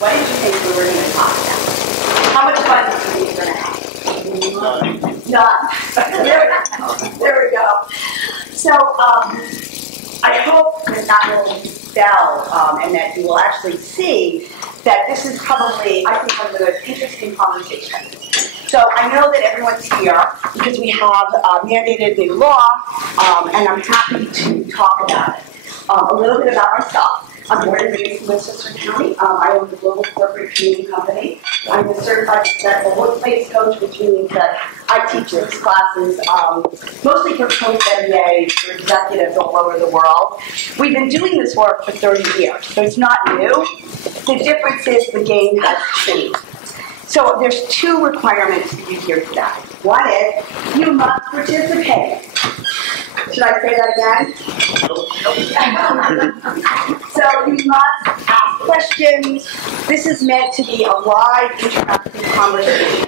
What did you think we were going to talk about? How much fun did you think we were going to have? None. There we go. So I hope that will dispel and that you will actually see that this is probably, I think, one of the most interesting conversations. So I know that everyone's here because we have mandated new law, and I'm happy to talk about it. A little bit about myself. I'm born and raised in Westchester County. I own the global corporate training company. I'm a certified successful workplace coach, which means that I teach these classes mostly for post-MBAs, for executives all over the world. We've been doing this work for 30 years, so it's not new. The difference is the game has changed. So there's two requirements to be here today. One is you must participate. Should I say that again? So you must ask questions. This is meant to be a live, interactive conversation.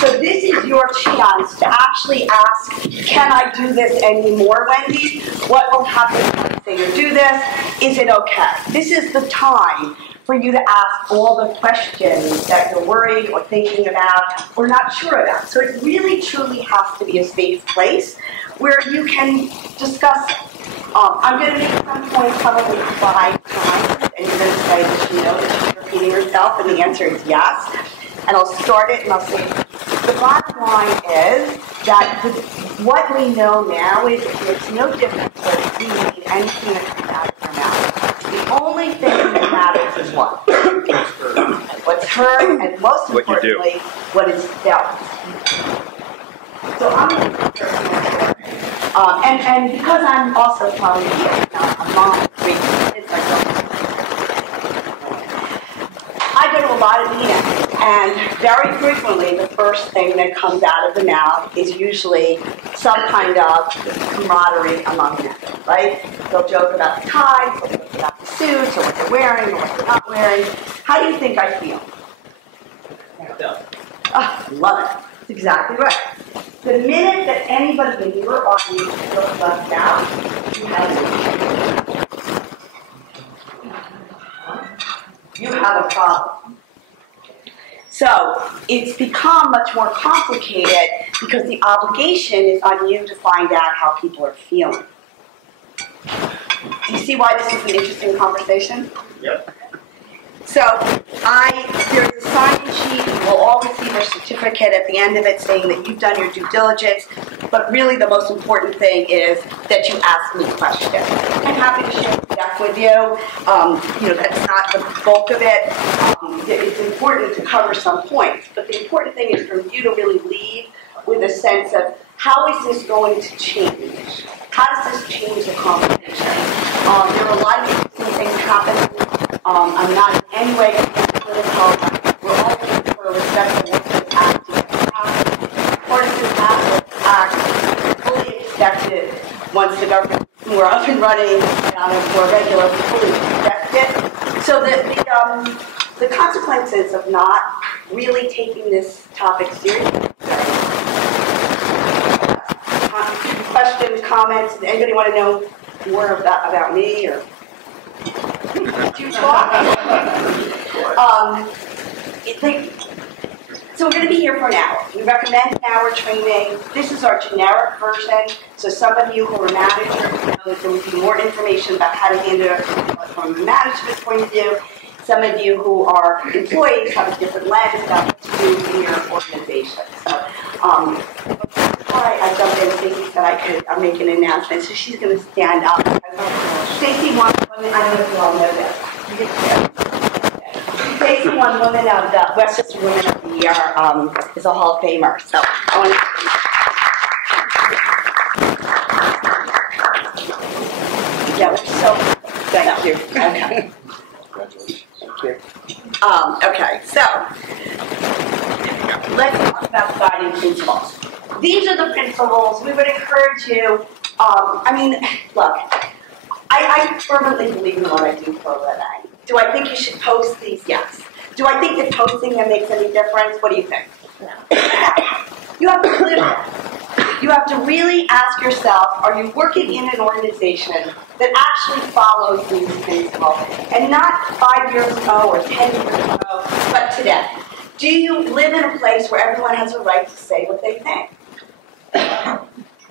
So this is your chance to actually ask, can I do this anymore, Wendy? What will happen if I say to do this? Is it okay? This is the time for you to ask all the questions that you're worried or thinking about or not sure about. So it really, truly has to be a safe place where you can discuss it. I'm going to make some points probably 5 times, and you're going to say that you know that she's repeating herself, and the answer is yes. And I'll start it, and I'll say, the bottom line is that what we know now is it makes no difference whether you need anything that comes out of your mouth. The only thing that matters is what? What's heard, and most importantly, what is felt. So I'm going to and because I'm also probably a mom of 3 kids, I go to a lot of meetings, and very frequently the first thing that comes out of the mouth is usually some kind of camaraderie among them, right? They'll joke about the ties, they'll joke about the suits, or what they're wearing, or what they're not wearing. How do you think I feel? Love it. That's exactly right. The minute that anybody in your audience feels left out, you have a problem. So it's become much more complicated because the obligation is on you to find out how people are feeling. Do you see why this is an interesting conversation? Yep. So there's a sign-in sheet. You will all receive a certificate at the end of it saying that you've done your due diligence. But really the most important thing is that you ask me questions. I'm happy to share the deck with you. That's not the bulk of it. It's important to cover some points. But the important thing is for you to really leave with a sense of how is this going to change? How does this change the conversation? There are a lot of interesting things happening. I'm not in any way political. We're all looking for a respectful workplace act to get passed. Partisan act is fully expected once the government we're up and running on a more regular, fully expected. So the consequences of not really taking this topic seriously. Questions, comments? Anybody want to know more about me or? Do you talk? So we're going to be here for an hour. We recommend an hour training. This is our generic version. So some of you who are managers know that there will be more information about how to handle it from a management point of view. Some of you who are employees have a different lens about what to do in your organization. So before I jump in, Stacey said I'll make an announcement. So she's going to stand up. Stacey won women, I don't know if you all know this. Stacey won Women of the Westchester Women of the Year is a Hall of Famer. So I want to. Yeah, so thank you. Okay. Okay, so let's talk about guiding principles. These are the principles we would encourage you. Look, I fervently believe in what I do for a living. Do I think you should post these? Yes. Do I think that posting them makes any difference? What do you think? No. You have to live it. You have to really ask yourself, are you working in an organization that actually follows these principles, and not 5 years ago or 10 years ago, but today? Do you live in a place where everyone has a right to say what they think?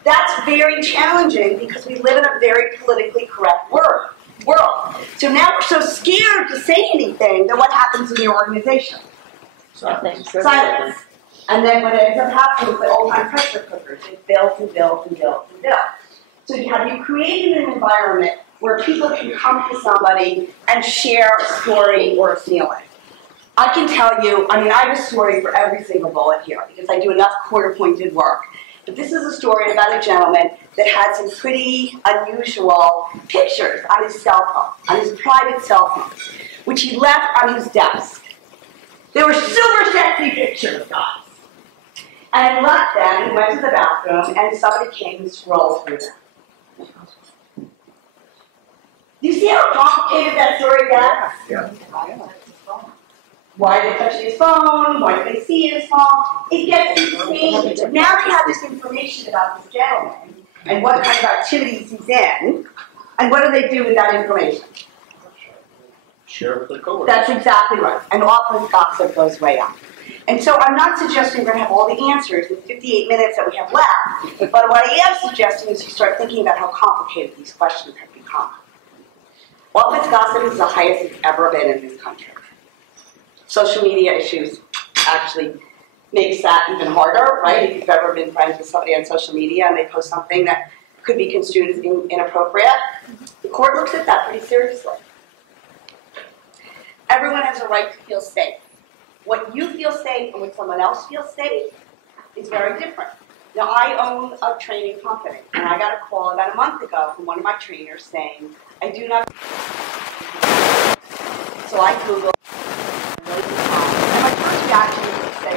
That's very challenging because we live in a very politically correct world. So now we're so scared to say anything that what happens in your organization? Silence. And then what ends up happening is the old-time pressure cookers. It builds and builds and builds and builds. So have you created an environment where people can come to somebody and share a story or a feeling? I can tell you, I have a story for every single bullet here because I do enough court-appointed work. But this is a story about a gentleman that had some pretty unusual pictures on his cell phone, on his private cell phone, which he left on his desk. They were super sexy pictures, guys. And he left them, he went to the bathroom, and somebody came and scrolled through them. Do you see how complicated that story gets? Yeah. Why are they touching his phone? Why do they see his phone? It gets insane. Now they have this information about this gentleman and what kind of activities he's in, and what do they do with that information? Share with the coworkers. That's exactly right. And often gossip goes way up. And so I'm not suggesting we're going to have all the answers in 58 minutes that we have left, but what I am suggesting is you start thinking about how complicated these questions have become. Office gossip is the highest it's ever been in this country. Social media issues actually makes that even harder, right? If you've ever been friends with somebody on social media and they post something that could be construed as inappropriate, the court looks at that pretty seriously. Everyone has a right to feel safe. What you feel safe and what someone else feels safe is very different. Now, I own a training company, and I got a call about a month ago from one of my trainers saying, I do not... So I Googled, and my first reaction was to say,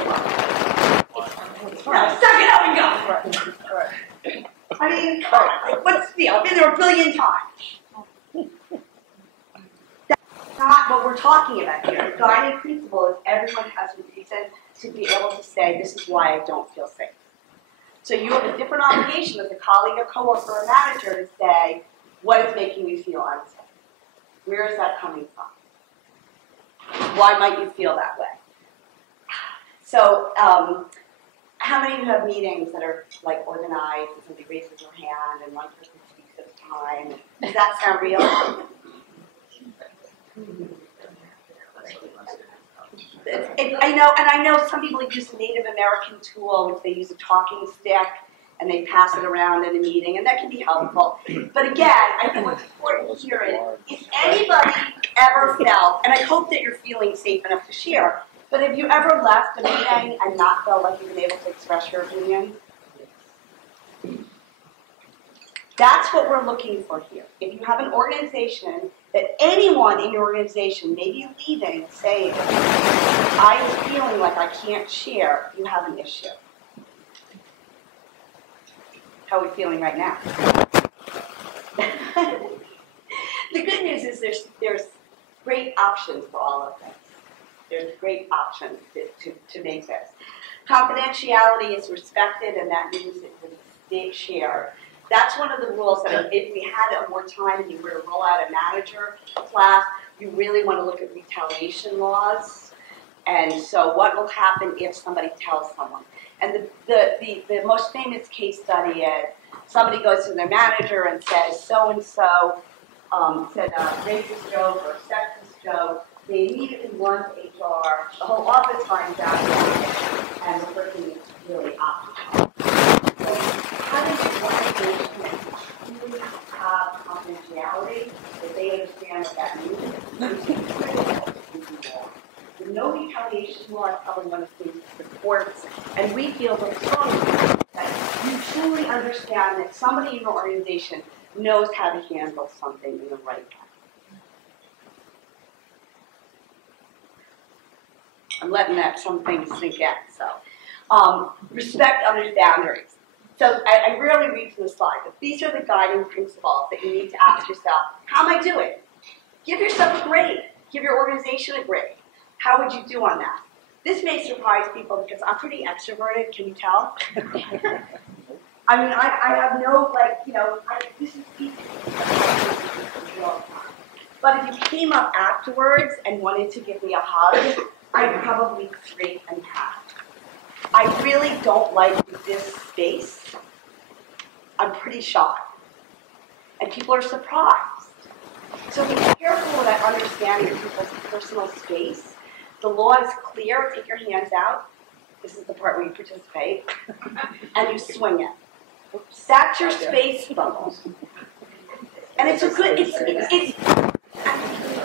well, suck it up and go. I mean, what's the deal? I've been there a billion times. That's not what we're talking about here. The guiding principle is everyone has a reason to be able to say, this is why I don't feel safe. So you have a different obligation as a colleague, a coworker, or a manager to say, what is making you feel unsafe? Where is that coming from? Why might you feel that way? So, how many of you have meetings that are like organized and somebody raises their hand and one person speaks at a time? Does that sound real? I know some people use a Native American tool, which they use a talking stick, and they pass it around in a meeting, and that can be helpful. But again, I think what's important here is, if anybody ever felt, and I hope that you're feeling safe enough to share, but have you ever left a meeting and not felt like you've been able to express your opinion? That's what we're looking for here. If you have an organization that anyone in your organization, maybe leaving, saying, I am feeling like I can't share, you have an issue. How are we feeling right now? The good news is there's great options for all of this. There's great options to make this. Confidentiality is respected, and that means it's shared. That's one of the rules that if we had more time and you were to roll out a manager class, you really want to look at retaliation laws. And so what will happen if somebody tells someone? And the most famous case study is somebody goes to their manager and says, so-and-so said a racist joke or a sexist joke. They immediately run to HR. The whole office finds out, and the person is really occupied. So having an organization that truly have confidentiality, that they understand what that means, is critical to do more. The no retaliation law is probably one of the things that supports, and we feel very strongly that you truly understand that somebody in your organization knows how to handle something in the right way. I'm letting some things sink in. So, respect others' boundaries. So I rarely read from the slide, but these are the guiding principles that you need to ask yourself, how am I doing? Give yourself a grade. Give your organization a grade. How would you do on that? This may surprise people because I'm pretty extroverted, can you tell? I mean, I have no, like, you know, this is easy. But if you came up afterwards and wanted to give me a hug, I'd probably scrape and pat. I really don't like this space. I'm pretty shy. And people are surprised. So be careful about understanding people's personal space. The law is clear. Take your hands out. This is the part where you participate. And you swing it. That's your space bubble. And it's a good, it's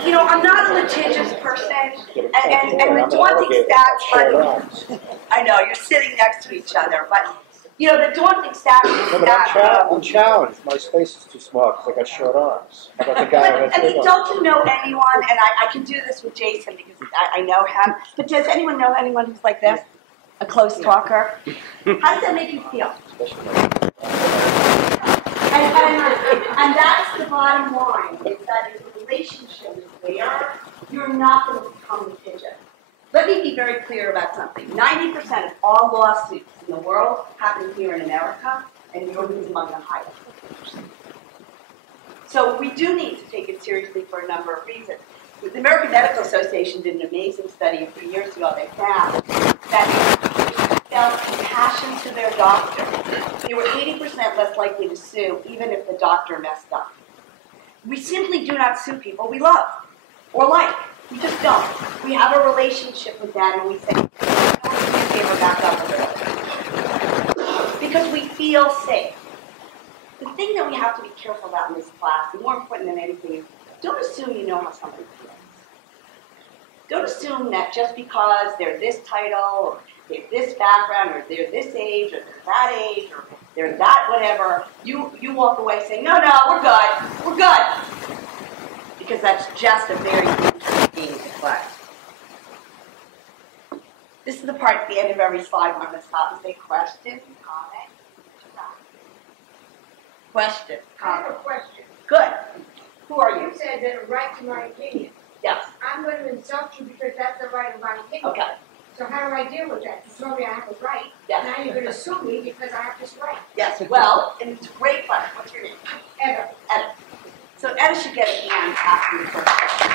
you know, I'm not a litigious person, and the daunting stats, I know, you're sitting next to each other, but, you know, the daunting stats is No, but I'm challenged. My space is too small because I got short arms. How about the guy who has I mean, big arms? don't you know anyone, and I can do this with Jason because I know him, but does anyone know anyone who's like this? A close talker? How does that make you feel? And that's the bottom line, is that if the relationship is there, you're not going to become litigious. Let me be very clear about something. 90% of all lawsuits in the world happen here in America, and yours is among the highest. So we do need to take it seriously for a number of reasons. The American Medical Association did an amazing study a few years ago. They found that felt compassion to their doctor. They were 80% less likely to sue, even if the doctor messed up. We simply do not sue people we love or like. We just don't. We have a relationship with them, and we say, "No, we can't back up with her," because we feel safe. The thing that we have to be careful about in this class, and more important than anything, is don't assume you know how somebody feels. Don't assume that just because they're this title, or they're this background, or they're this age, or they're that age, or they're that whatever, you walk away saying, no, we're good. Because that's just a very dangerous game to play. This is the part at the end of every slide where I'm going to stop and say question, comment, question, I have a comment. question. Good. Who are you? You said that a right to my opinion. Yes. I'm going to insult you because that's the right of my opinion. Okay. So how do I deal with that? You told me I have a right. Yes. Now you're going to sue me because I have this right. Yes. Well, and it's a great question. What's your name? Ever. Etta. So Etta should get a hand after the first question.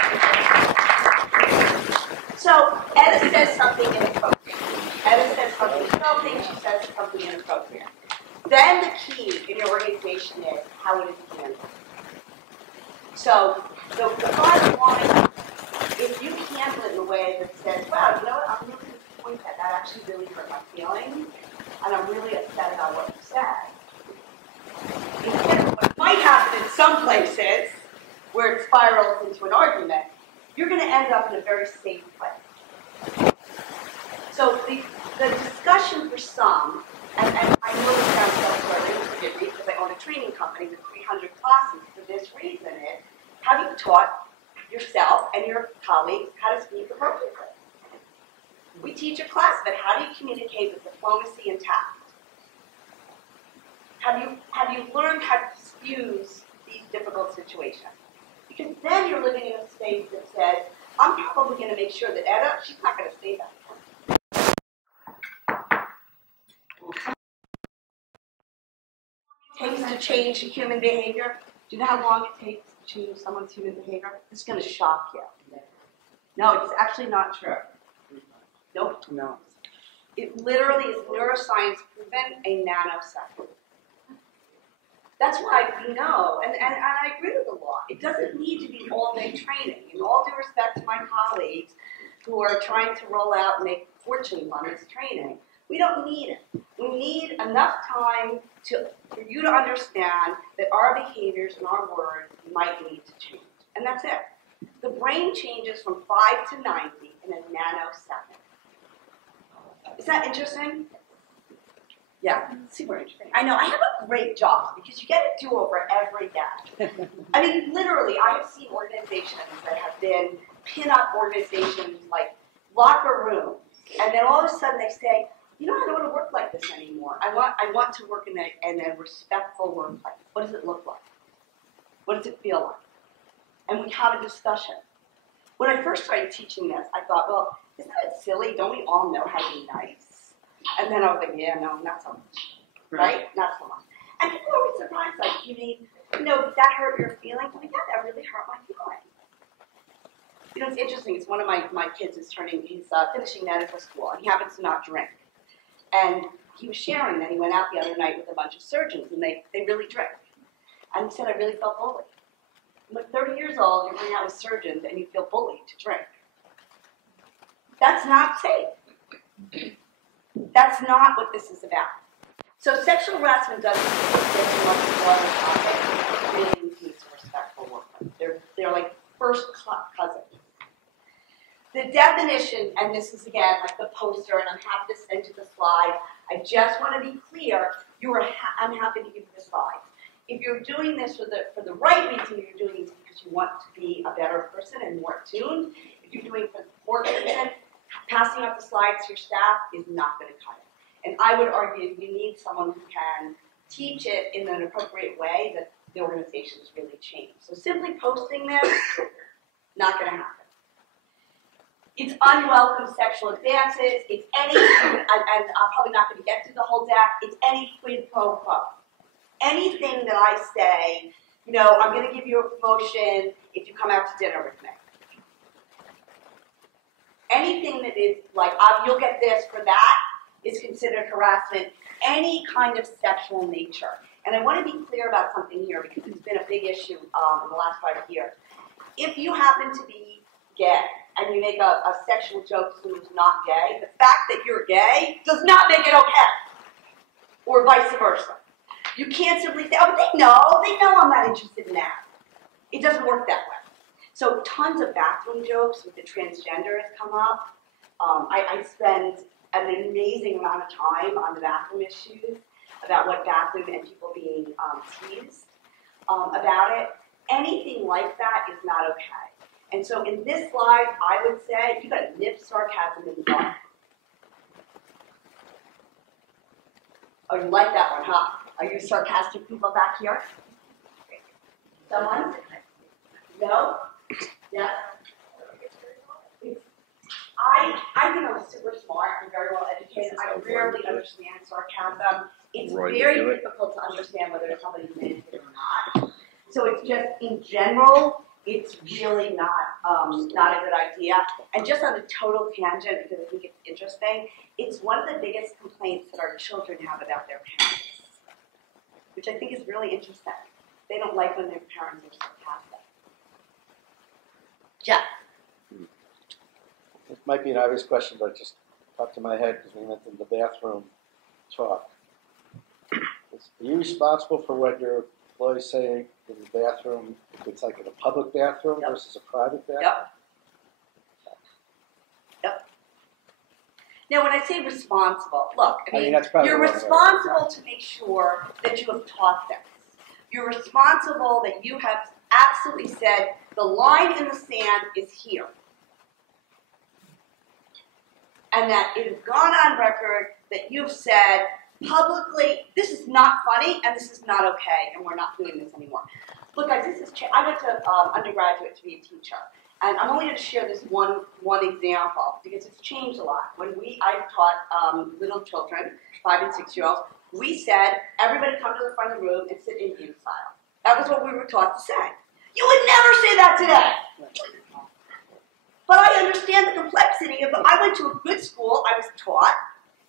So Etta says something inappropriate. Etta says something insulting. She says something inappropriate. Then the key in your organization is how it is handled. So the bottom line, if you handle it in a way that says, wow, you know what, I'm really disappointed that actually really hurt my feelings, and I'm really upset about what you said. Instead of what might happen in some places, where it spirals into an argument, you're going to end up in a very safe place. So the discussion for some, and I know this sounds self-serving, forgive me, because I own a training company with 300 classes for this reason is, have you taught yourself and your colleagues how to speak appropriately? We teach a class about how do you communicate with diplomacy and tact. Have you learned how to diffuse these difficult situations? Because then you're living in a space that says, I'm probably going to make sure that Etta, she's not going to say that. It takes to change human behavior. Do you know how long it takes to change someone's human behavior? This is going to shock you. No, it's actually not true. Nope. No. It literally is neuroscience proven a nanosecond. That's why we know, and I agree with the law. It doesn't need to be all-day training. In all due respect to my colleagues who are trying to roll out and make fortunes on this training, we don't need it. We need enough time for you to understand that our behaviors and our words might need to change. And that's it. The brain changes from 5 to 90 in a nanosecond. Is that interesting? Yeah, super interesting. I know, I have a great job because you get a do-over every day. I mean, literally, I have seen organizations that have been pin-up organizations like locker rooms, and then all of a sudden they say, you know, I don't want to work like this anymore. I want to work in a respectful workplace. What does it look like? What does it feel like? And we have a discussion. When I first started teaching this, I thought, well, isn't that silly? Don't we all know how to be nice? And then I was like, yeah, no, not so much. right? Not so much. And people are always surprised, like, you mean, that hurt your feelings? I'm like, yeah, that really hurt my feelings. It's interesting. It's one of my kids is he's finishing medical school, and he happens to not drink. And he was sharing that he went out the other night with a bunch of surgeons, and they really drink. And he said, I really felt bullied. I'm like, 30 years old, you're going out with surgeons, and you feel bullied to drink. That's not safe. That's not what this is about. So sexual harassment doesn't get too much more on the topic. Really needs a respectful workplace. They're like first cousins. The definition, and this is again like the poster, and I'm happy to send you the slide. I just want to be clear. I'm happy to give you the slide. If you're doing this for the right reason, you're doing it because you want to be a better person and more attuned. If you're doing it for the poor reason, passing out the slides to your staff is not going to cut it. And I would argue you need someone who can teach it in an appropriate way that the organization has really changed. So simply posting this, not going to happen. It's unwelcome sexual advances. It's any, and I'm probably not going to get to the whole deck, it's any quid pro quo. Anything that I say, I'm going to give you a promotion if you come out to dinner with me. Anything that is like, you'll get this for that, is considered harassment, any kind of sexual nature. And I want to be clear about something here because it's been a big issue in the last 5 years. If you happen to be gay and you make a sexual joke to someone who's not gay, the fact that you're gay does not make it okay. Or vice versa. You can't simply say, oh, they know I'm not interested in that. It doesn't work that way. So tons of bathroom jokes with the transgender has come up. I spend an amazing amount of time on the bathroom issues, about what bathroom and people being teased about it. Anything like that is not okay. And so in this slide, I would say you got nip sarcasm in the dark. Oh, you like that one, huh? Are you sarcastic people back here? Someone? No? Yeah? I think I'm super smart and very well educated. I rarely understand sarcasm. It's very difficult to understand whether somebody's meant it or not. So it's just, in general, it's really not a good idea. And just on a total tangent, because I think it's interesting, it's one of the biggest complaints that our children have about their parents, which I think is really interesting. They don't like when their parents are sarcastic. Jeff. This might be an obvious question, but it just popped in my head because we went in the bathroom talk. Are you responsible for what your employees say in the bathroom, if it's like in a public bathroom versus a private bathroom? Yep. Now, when I say responsible, look, I mean that's probably you're responsible to make sure that you have taught this. You're responsible that you have absolutely said the line in the sand is here. And that it has gone on record that you've said publicly, this is not funny and this is not okay, and we're not doing this anymore. Look, guys, I went to undergraduate to be a teacher, and I'm only going to share this one example because it's changed a lot. When I taught little children, 5 and 6 year olds, we said everybody come to the front of the room and sit Indian style. That was what we were taught to say. You would never say that today. But I understand the complexity of it. I went to a good school, I was taught.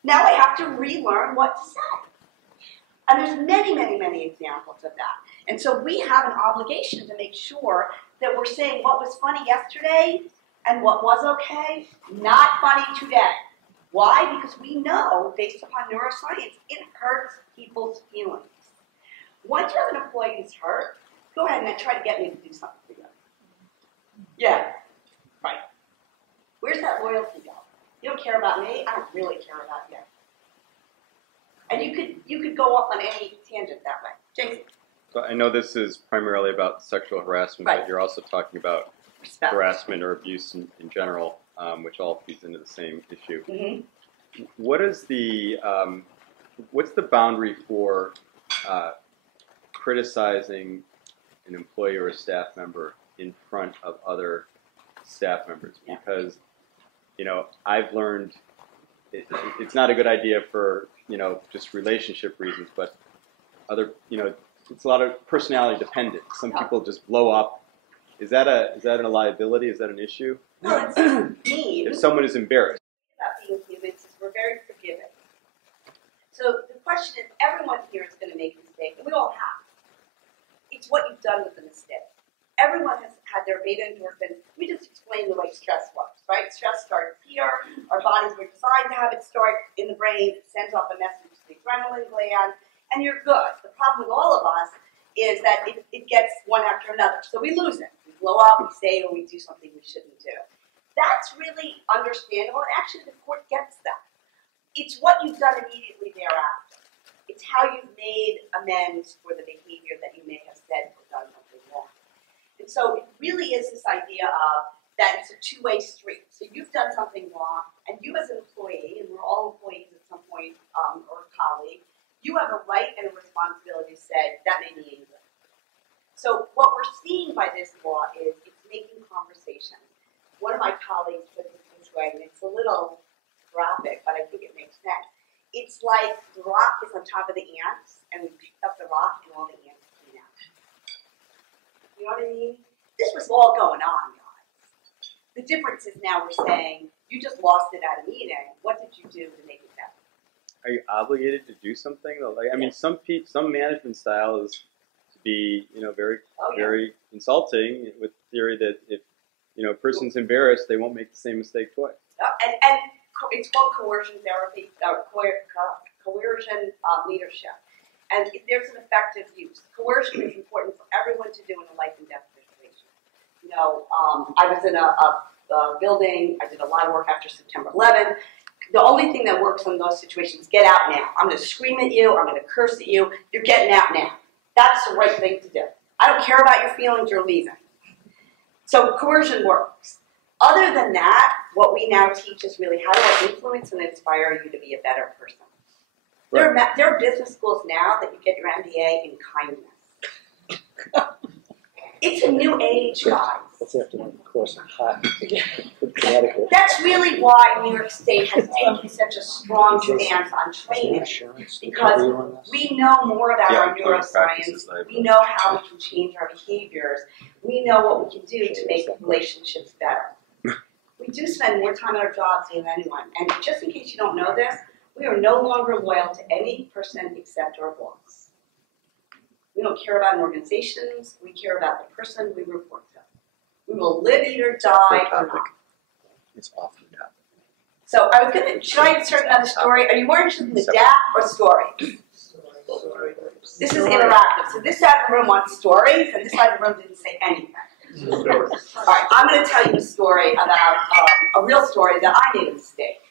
Now I have to relearn what to say. And there's many, many, many examples of that. And so we have an obligation to make sure that we're saying what was funny yesterday and what was okay, not funny today. Why? Because we know, based upon neuroscience, it hurts people's feelings. Once you have an employee who's hurt, go ahead and try to get me to do something for you. Yeah, right. Where's that loyalty go? You don't care about me, I don't really care about you. And you could go off on any tangent that way. Jason. So I know this is primarily about sexual harassment, Right. but you're also talking about Respect. harassment or abuse in general, which all feeds into the same issue. Mm-hmm. What is what's the boundary for criticizing an employee or a staff member in front of other staff members? Yeah. Because, I've learned it's not a good idea for, just relationship reasons, but other, it's a lot of personality dependent. Some people just blow up. Is that a liability? Is that an issue? No, it's mean. If someone is embarrassed. About being humans is we're very forgiving. So the question is, everyone here is going to make a mistake, and we all have. It's what you've done with the mistake. Everyone has had their beta endorphins. We just explained the way stress works, right? Stress starts here. Our bodies were designed to have it start in the brain. It sends off a message to the adrenaline gland, and you're good. The problem with all of us is that it gets one after another. So we lose it. We blow up, we say, or we do something we shouldn't do. That's really understandable, and actually the court gets that. It's what you've done immediately thereafter. It's how you've made amends for the behavior that you may have said or done something wrong. And so it really is this idea of that it's a two-way street. So you've done something wrong, and you as an employee, and we're all employees at some point, or a colleague, you have a right and a responsibility to say, that made me angry. So what we're seeing by this law is it's making conversation. One of my colleagues put it this way, and it's a little graphic, but I think it makes sense. It's like the rock is on top of the ants, and we picked up the rock, and all the ants came out. You know what I mean? This was all going on, guys. The difference is now we're saying, you just lost it at a meeting. What did you do to make it better? Are you obligated to do something? Like, I mean, some management style is to be, very insulting with the theory that if, a person's embarrassed, they won't make the same mistake twice. And it's called coercion therapy, coercion leadership. And there's an effective use. Coercion is important for everyone to do in a life and death situation. I was in a building, I did a lot of work after September 11th. The only thing that works in those situations is get out now. I'm going to scream at you, I'm going to curse at you, you're getting out now. That's the right thing to do. I don't care about your feelings, you're leaving. So coercion works. Other than that, what we now teach is really how do I influence and inspire you to be a better person. Right. There are business schools now that you get your MBA in kindness. It's a new age, guys. That's after one course in hot Connecticut. That's really why New York State has taken such a strong stance on training, because we know more about our neuroscience, we know how we can change our behaviors, we know what we can do to make relationships better. We do spend more time at our jobs than anyone, and just in case you don't know this, we are no longer loyal to any person except our boss. We don't care about organizations, we care about the person we report to. We will live, eat, or die or not. It's off the topic. So I was gonna, should I insert another story? Are you more interested in the data or story? This is interactive. So this side of the room wants stories, and this side of the room didn't say anything. All right, I'm going to tell you a story about a real story that I made a mistake.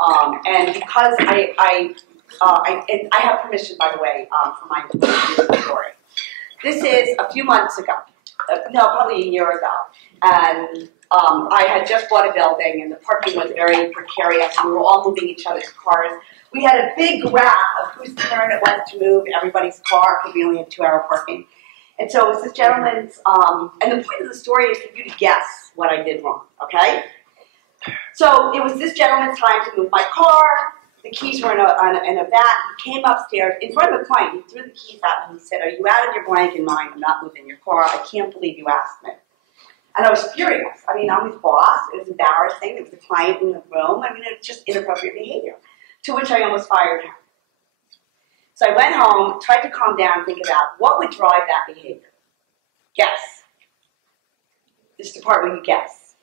And because I have permission, by the way, for my story. This is a few months ago. No, probably a year ago. And I had just bought a building, and the parking was very precarious, and we were all moving each other's cars. We had a big graph of whose turn it was to move everybody's car, because we only had 2-hour parking. And so it was this gentleman's, and the point of the story is for you to guess what I did wrong, okay? So it was this gentleman's time to move my car. The keys were in a vat. He came upstairs in front of a client. He threw the keys out and he said, "Are you out of your blank mind? I'm not moving your car. I can't believe you asked me." And I was furious. I mean, I'm his boss. It was embarrassing. There was a client in the room. I mean, it was just inappropriate behavior, to which I almost fired him. So I went home, tried to calm down, think about what would drive that behavior. Guess. This is the part where you guess.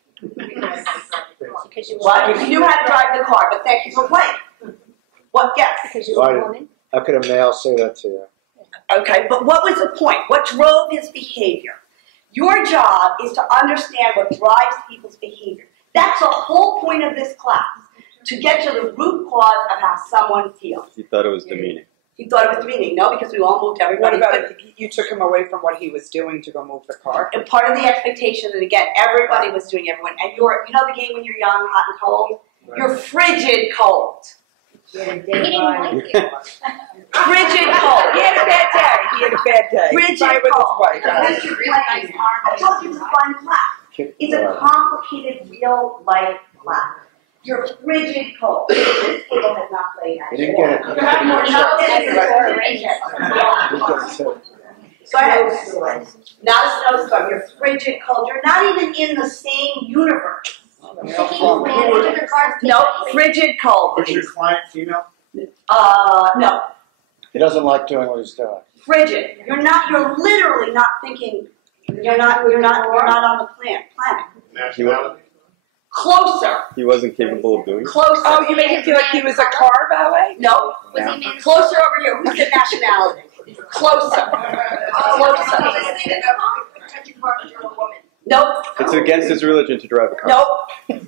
What? You knew how to drive the car, but thank you for playing. What guess? Because you're a woman. How could a male say that to you? Okay, but what was the point? What drove his behavior? Your job is to understand what drives people's behavior. That's the whole point of this class, to get to the root cause of how someone feels. He thought it was demeaning. He thought it was demeaning. No, because we all moved everybody. What about you took him away from what he was doing to go move the car? And part of the expectation, and again, everybody was doing everyone. And you know the game when you're young, hot and cold? Right. You're frigid cold. He didn't like you. Frigid cold. He had a bad day. He had a bad day. Frigid cold. With Frigid playing. I told you it's a fun class. It's a complicated, real-life class. You're frigid cold. This table has not played You actually. didn't get it. You didn't get You're it. not getting You the didn't get it. Go ahead. Not a snowstorm. You're frigid cold. You're not even in the same universe. No, frigid cold. Was your client female? No. He doesn't like doing what he's doing. Frigid. You're literally not thinking, you're not on the planet. Nationality? Closer. He wasn't capable of doing it. Closer. Oh, you made him feel like he was a car valet? No. Was he man? Closer over here. Who's the nationality? Closer. Closer. Nope. It's against his religion to drive a car. Nope.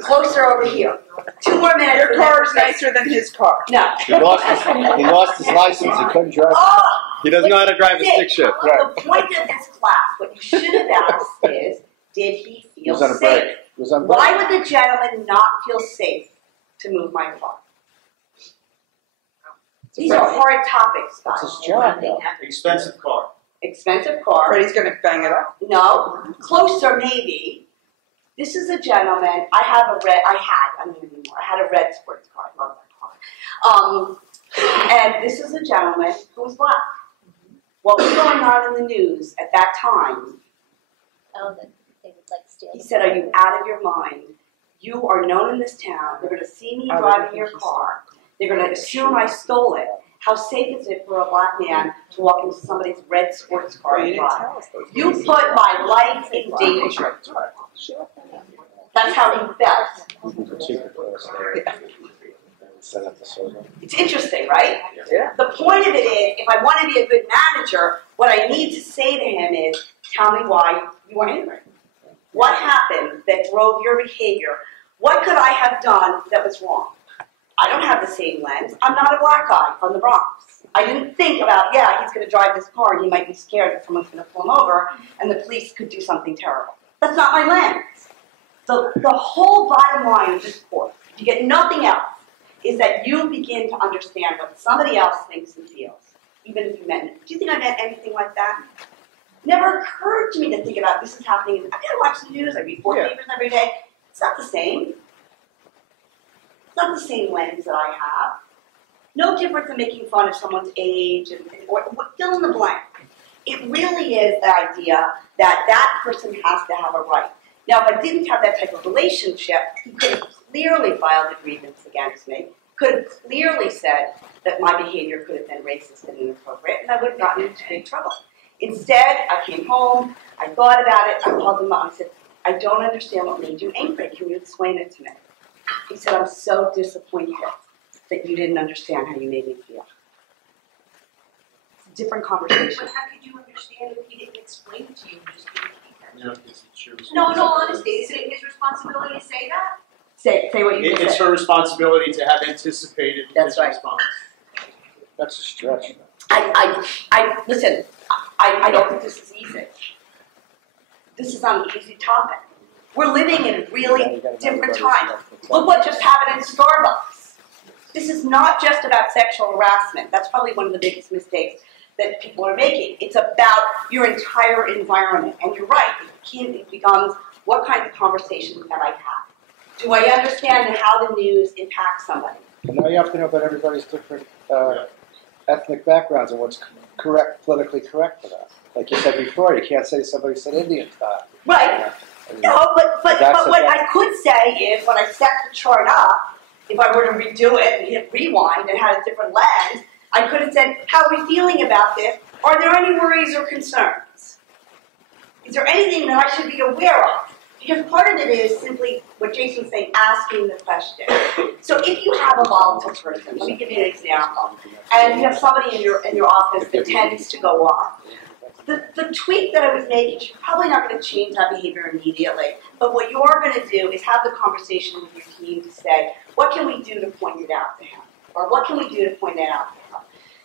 Closer over here. 2 more minutes. Your car is nicer than his car. No. He lost his license. He couldn't drive. Oh! He doesn't know how to drive a stick shift. Right. The point of this class, what you should have asked is, did he He feel was on a safe? break. He was on break. Why would the gentleman not feel safe to move my car? These are hard topics, That's guys. his job, though. Expensive car. Expensive car. Freddie's gonna bang it up. No. Closer, maybe. This is a gentleman. I don't anymore. I had a red sports car. I love that car. And this is a gentleman who was black. What was going on in the news at that time? Oh, they would like steal. He said, "Are you out of your mind? You are known in this town. They're going to see me driving your car. They're going to assume I stole it. How safe is it for a black man to walk into somebody's red sports car You and didn't drive? tell us those. You put my life in danger." That's how he felt. The cheaper place. Set up the server. It's interesting, right? Yeah. The point of it is, if I want to be a good manager, what I need to say to him is, tell me why you were angry. What happened that drove your behavior? What could I have done that was wrong? I don't have the same lens. I'm not a black guy from the Bronx. I didn't think about, he's going to drive this car and he might be scared that someone's going to pull him over and the police could do something terrible. That's not my lens. The whole bottom line of this course, if you get nothing else, is that you begin to understand what somebody else thinks and feels, even if you meant it. Do you think I meant anything like that? Never occurred to me to think about this is happening. I gotta watch the news. I read 4 papers every day. It's not the same. It's not the same lens that I have. No different than making fun of someone's age or fill in the blank. It really is the idea that that person has to have a right. Now, if I didn't have that type of relationship, he could have clearly filed a grievance against me, could have clearly said that my behavior could have been racist and inappropriate, and I would have gotten into big trouble. Instead, I came home, I thought about it, I called him up and I said, I don't understand what made you angry. Can you explain it to me? He said, I'm so disappointed that you didn't understand how you made me feel. It's a different conversation. But how could you understand if he didn't explain it to you? Just didn't keep that? No, in all honesty, isn't it his responsibility to say that? Say what you just It's said. her responsibility to have anticipated That's his right. response. That's a stretch. Listen, I don't think this is easy. This is not an easy topic. We're living in really different times. Look what just happened in Starbucks. This is not just about sexual harassment. That's probably one of the biggest mistakes that people are making. It's about your entire environment. And you're right, it becomes, what kind of conversations have I had? Do I understand how the news impacts somebody? But now you have to know about everybody's different ethnic backgrounds and what's correct, politically correct for that. Like you said before, you can't say somebody said Indian style. Right. No, but what I could say is when I set the chart up, if I were to redo it and hit rewind and had a different lens, I could have said, how are we feeling about this? Are there any worries or concerns? Is there anything that I should be aware of? Because part of it is simply what Jason's saying, asking the question. So if you have a volatile person, let me give you an example, and you have somebody in your office that tends to go off, the tweak that I was making, you're probably not going to change that behavior immediately, but what you're going to do is have the conversation with your team to say, what can we do to point it out to him? Or what can we do to point it out to him?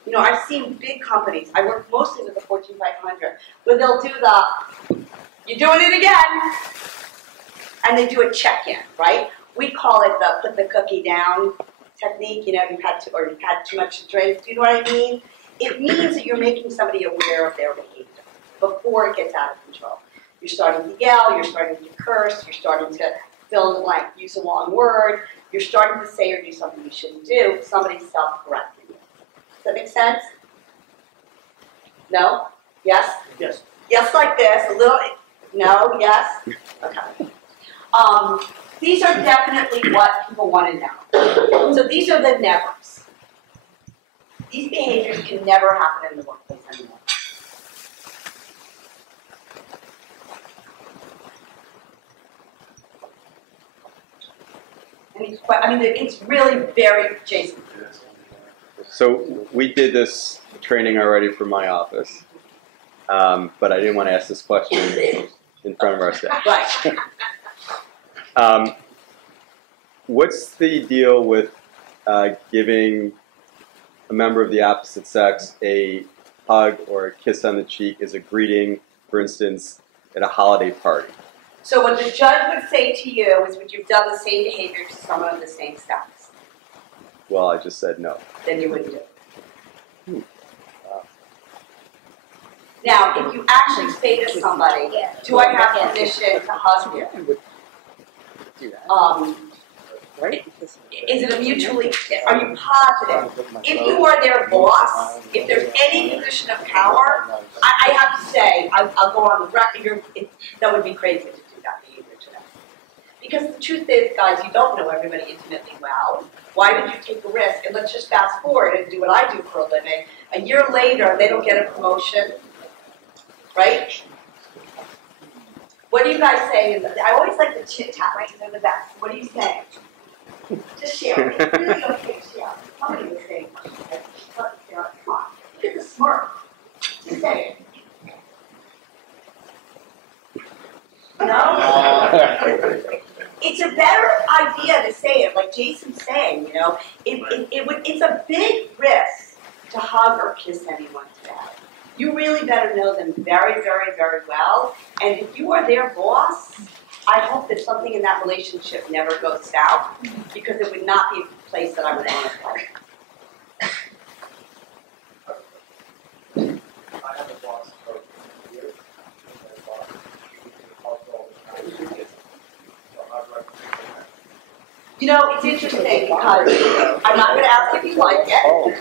You know, I've seen big companies, I work mostly with the Fortune 500, where they'll do the, you're doing it again, and they do a check-in, right? We call it the put the cookie down technique, you know, you've had too much to drink, do you know what I mean? It means that you're making somebody aware of their behavior before it gets out of control. You're starting to yell, you're starting to curse, you're starting to fill in the blank, use a long word, you're starting to say or do something you shouldn't do, somebody's self-correcting you. Does that make sense? No? Yes? Yes. Yes, like this, a little, no, yes? Okay. These are definitely what people want to know. So these are the nevers. These behaviors can never happen in the workplace anymore. It's really very, Jason. So we did this training already for my office, but I didn't want to ask this question in front of our staff. Right. What's the deal with giving a member of the opposite sex a hug or a kiss on the cheek as a greeting, for instance, at a holiday party? So what the judge would say to you is, would you've done the same behavior to someone of the same sex? Well, I just said no. Then you wouldn't do it. Now, if you actually say to somebody, do I have permission to hug you? Is it a mutually, are you positive? If you are their boss, if there's any position of power, I have to say, I'll go on the record, that would be crazy to do that behavior to them. Because the truth is, guys, you don't know everybody intimately well. Why would you take a risk? And let's just fast forward and do what I do for a living. A year later, they don't get a promotion, right? What do you guys say? I always like the chit chat, right? They're the best. What are you saying? Just share. Really okay, share. Somebody was saying, come on. Look at the smirk. Just say it. No? It's a better idea to say it, like Jason's saying, it's a big risk to hug or kiss anyone today. You really better know them very, very, very well. And if you are their boss, I hope that something in that relationship never goes south, because it would not be a place that I would want to play. I have a boss for years. It's interesting because I'm not going to ask if you like it.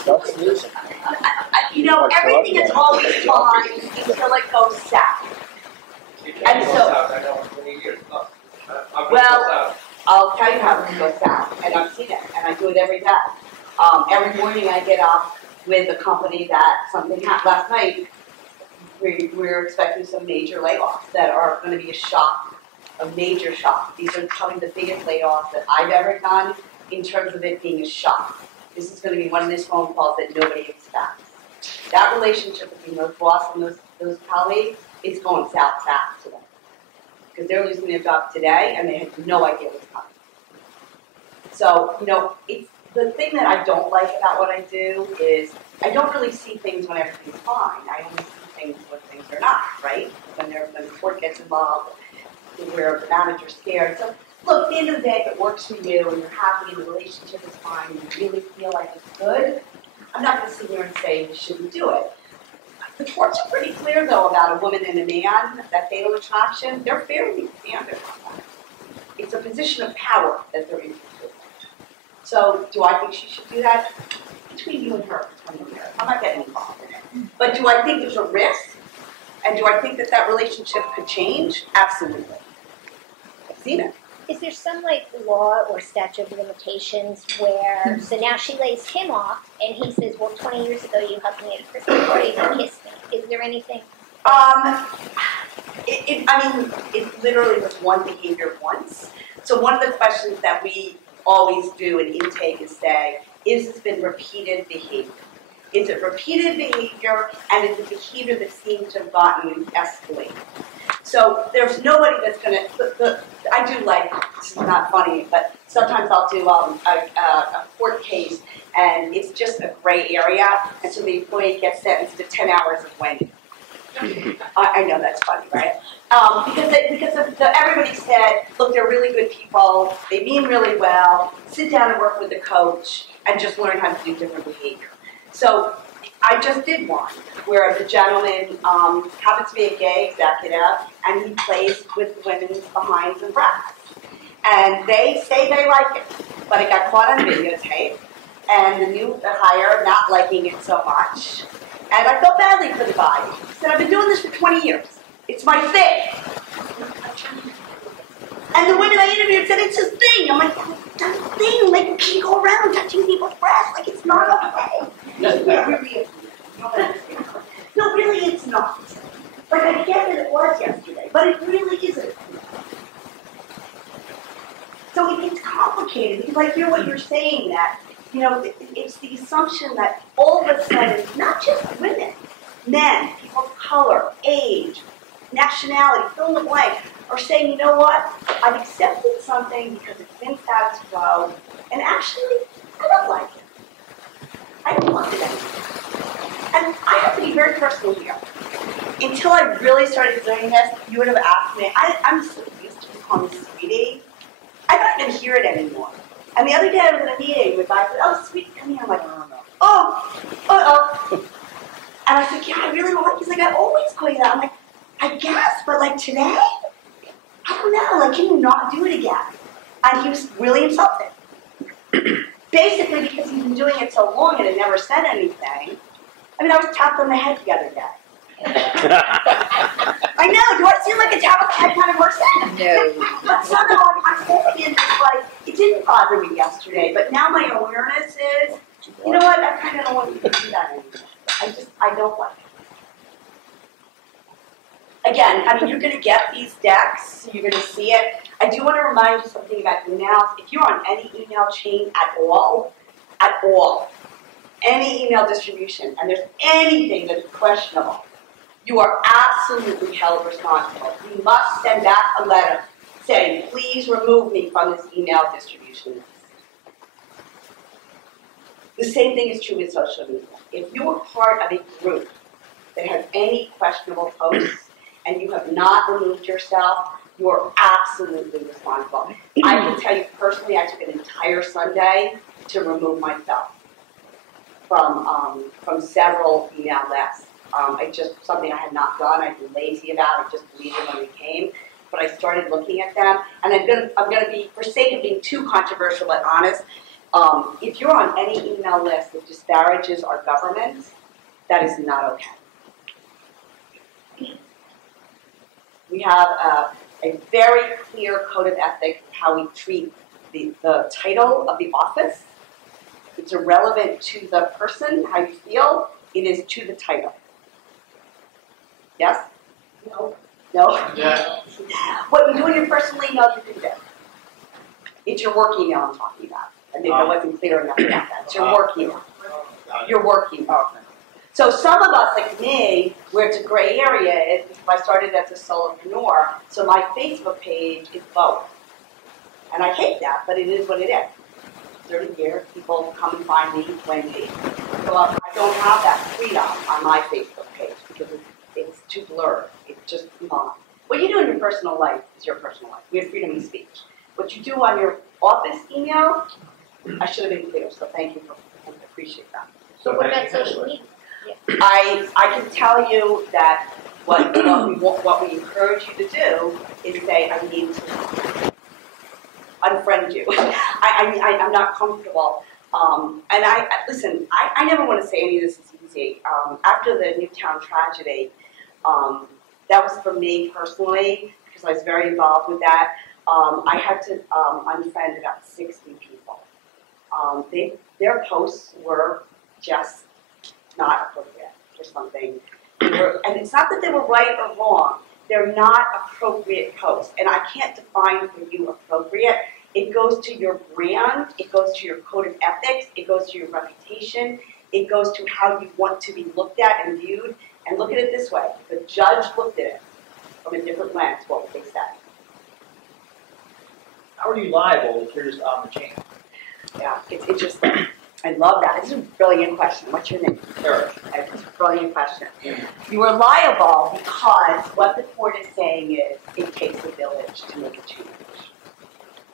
Start sneezing. Everything is always fine until it goes south. And so, well, I'll tell you how it goes south, and I've seen it, and I do it every day. Every morning I get up with a company that something happened. Last night, we're expecting some major layoffs that are going to be a major shock. These are probably the biggest layoffs that I've ever done in terms of it being a shock. This is going to be one of these phone calls that nobody expects. That relationship between those boss and those colleagues is going south fast to them. Because they're losing their job today and they had no idea what's coming. So, it's the thing that I don't like about what I do is I don't really see things when everything's fine. I only see things when things are not, right? When the court gets involved, where the manager's scared. So, look, at the end of the day, if it works for you and you're happy and the relationship is fine and you really feel like it's good, I'm not going to sit here and say you shouldn't do it. The courts are pretty clear, though, about a woman and a man, that fatal attraction. They're fairly standard on that. It's a position of power that they're interested in. So, do I think she should do that? Between you and her, I'm not getting involved in it. But do I think there's a risk? And do I think that relationship could change? Absolutely. I've seen it. Is there some law or statute of limitations where, so now she lays him off and he says, well, 20 years ago you hugged me at a Christmas party and kissed me. Is there anything? It literally was one behavior once. So one of the questions that we always do in intake is say, is this been repeated behavior? Is it repeated behavior, and is it behavior that seems to have gotten escalated? So there's nobody that's going to, I do this is not funny, but sometimes I'll do a court case, and it's just a gray area, and so the employee gets sentenced to 10 hours of waiting. I know that's funny, right? Because everybody said, look, they're really good people, they mean really well, sit down and work with the coach, and just learn how to do different behavior. So I just did one where the gentleman happens to be a gay executive, and he plays with women's behinds and breasts. And they say they like it, but it got caught on videotape, and the new hire not liking it so much. And I felt badly for the guy. He said, I've been doing this for 20 years. It's my thing. And the women I interviewed said, it's his thing. I'm like, that's a thing. Like, you can go around touching people's breasts. Like, it's not okay. It really is. No, really, it's not. Like, I get that it was yesterday, but it really isn't. So it gets complicated because I hear what you're saying, that, you know, it's the assumption that all of a sudden, not just women, men, people of color, age, nationality, fill in the blank, are saying, you know what, I've accepted something because it's been status quo, and actually, I don't like it. I don't want it anymore. And I have to be very personal here. Until I really started doing this, you would have asked me, I'm so used to calling me sweetie. I don't even hear it anymore. And the other day I was in a meeting with a guy, said, oh, sweetie, come here. I'm like, oh. And I said, yeah, I really don't like it. He's like, I always call you that. I'm like, I guess, but like today? I don't know, like, can you not do it again? And he was really insulted. Basically because he's been doing it so long and had never said anything. I mean, I was tapped on the head the other day. I know, do I seem like a tap on the head kind of person? No. But somehow I'm thinking, like, it didn't bother me yesterday, but now my awareness is, you know what, I kind of don't want you to do that anymore. I don't like it. Again, I mean, you're going to get these decks, you're going to see it. I do want to remind you something about emails. If you're on any email chain at all, any email distribution, and there's anything that is questionable, you are absolutely held responsible. You must send back a letter saying, please remove me from this email distribution list. The same thing is true with social media. If you are part of a group that has any questionable posts, and you have not removed yourself, you are absolutely responsible. I can tell you personally, I took an entire Sunday to remove myself from several email lists. It's just something I had not done. I'd been lazy about it, just deleted when it came. But I started looking at them, and I'm gonna be, for sake of being too controversial but honest, if you're on any email list that disparages our government, that is not okay. We have a very clear code of ethics of how we treat the title of the office. It's irrelevant to the person, how you feel. It is to the title. Yes? No. No? Yeah. What you do in your personal email, you can do. It's your work email I'm talking about. I think I wasn't clear enough about that. It's your work email. Your work email. So some of us, like me, where it's a gray area, is because I started as a solopreneur, so my Facebook page is both. And I hate that, but it is what it is. 30 years, people come and find me when they. So I don't have that freedom on my Facebook page because it's too blurred. It's just not. What you do in your personal life is your personal life. We have freedom of speech. What you do on your office email, I should have been clear, so thank you for, I appreciate that. So what about social media? I can tell you that what we encourage you to do is say, I need to unfriend you. I'm not comfortable. And listen, I never want to say any of this is easy. After the Newtown tragedy, that was for me personally, because I was very involved with that. I had to unfriend about 60 people. Their posts were just not appropriate for something. And it's not that they were right or wrong. They're not appropriate posts. And I can't define for you appropriate. It goes to your brand. It goes to your code of ethics. It goes to your reputation. It goes to how you want to be looked at and viewed. And look at it this way. If the judge looked at it from a different lens, what would they say? How are you liable if you're just on the chain? Yeah, it's interesting. I love that. This is a brilliant question. What's your name? Eric. It's a brilliant question. You are liable because what the court is saying is it takes a village to make a change.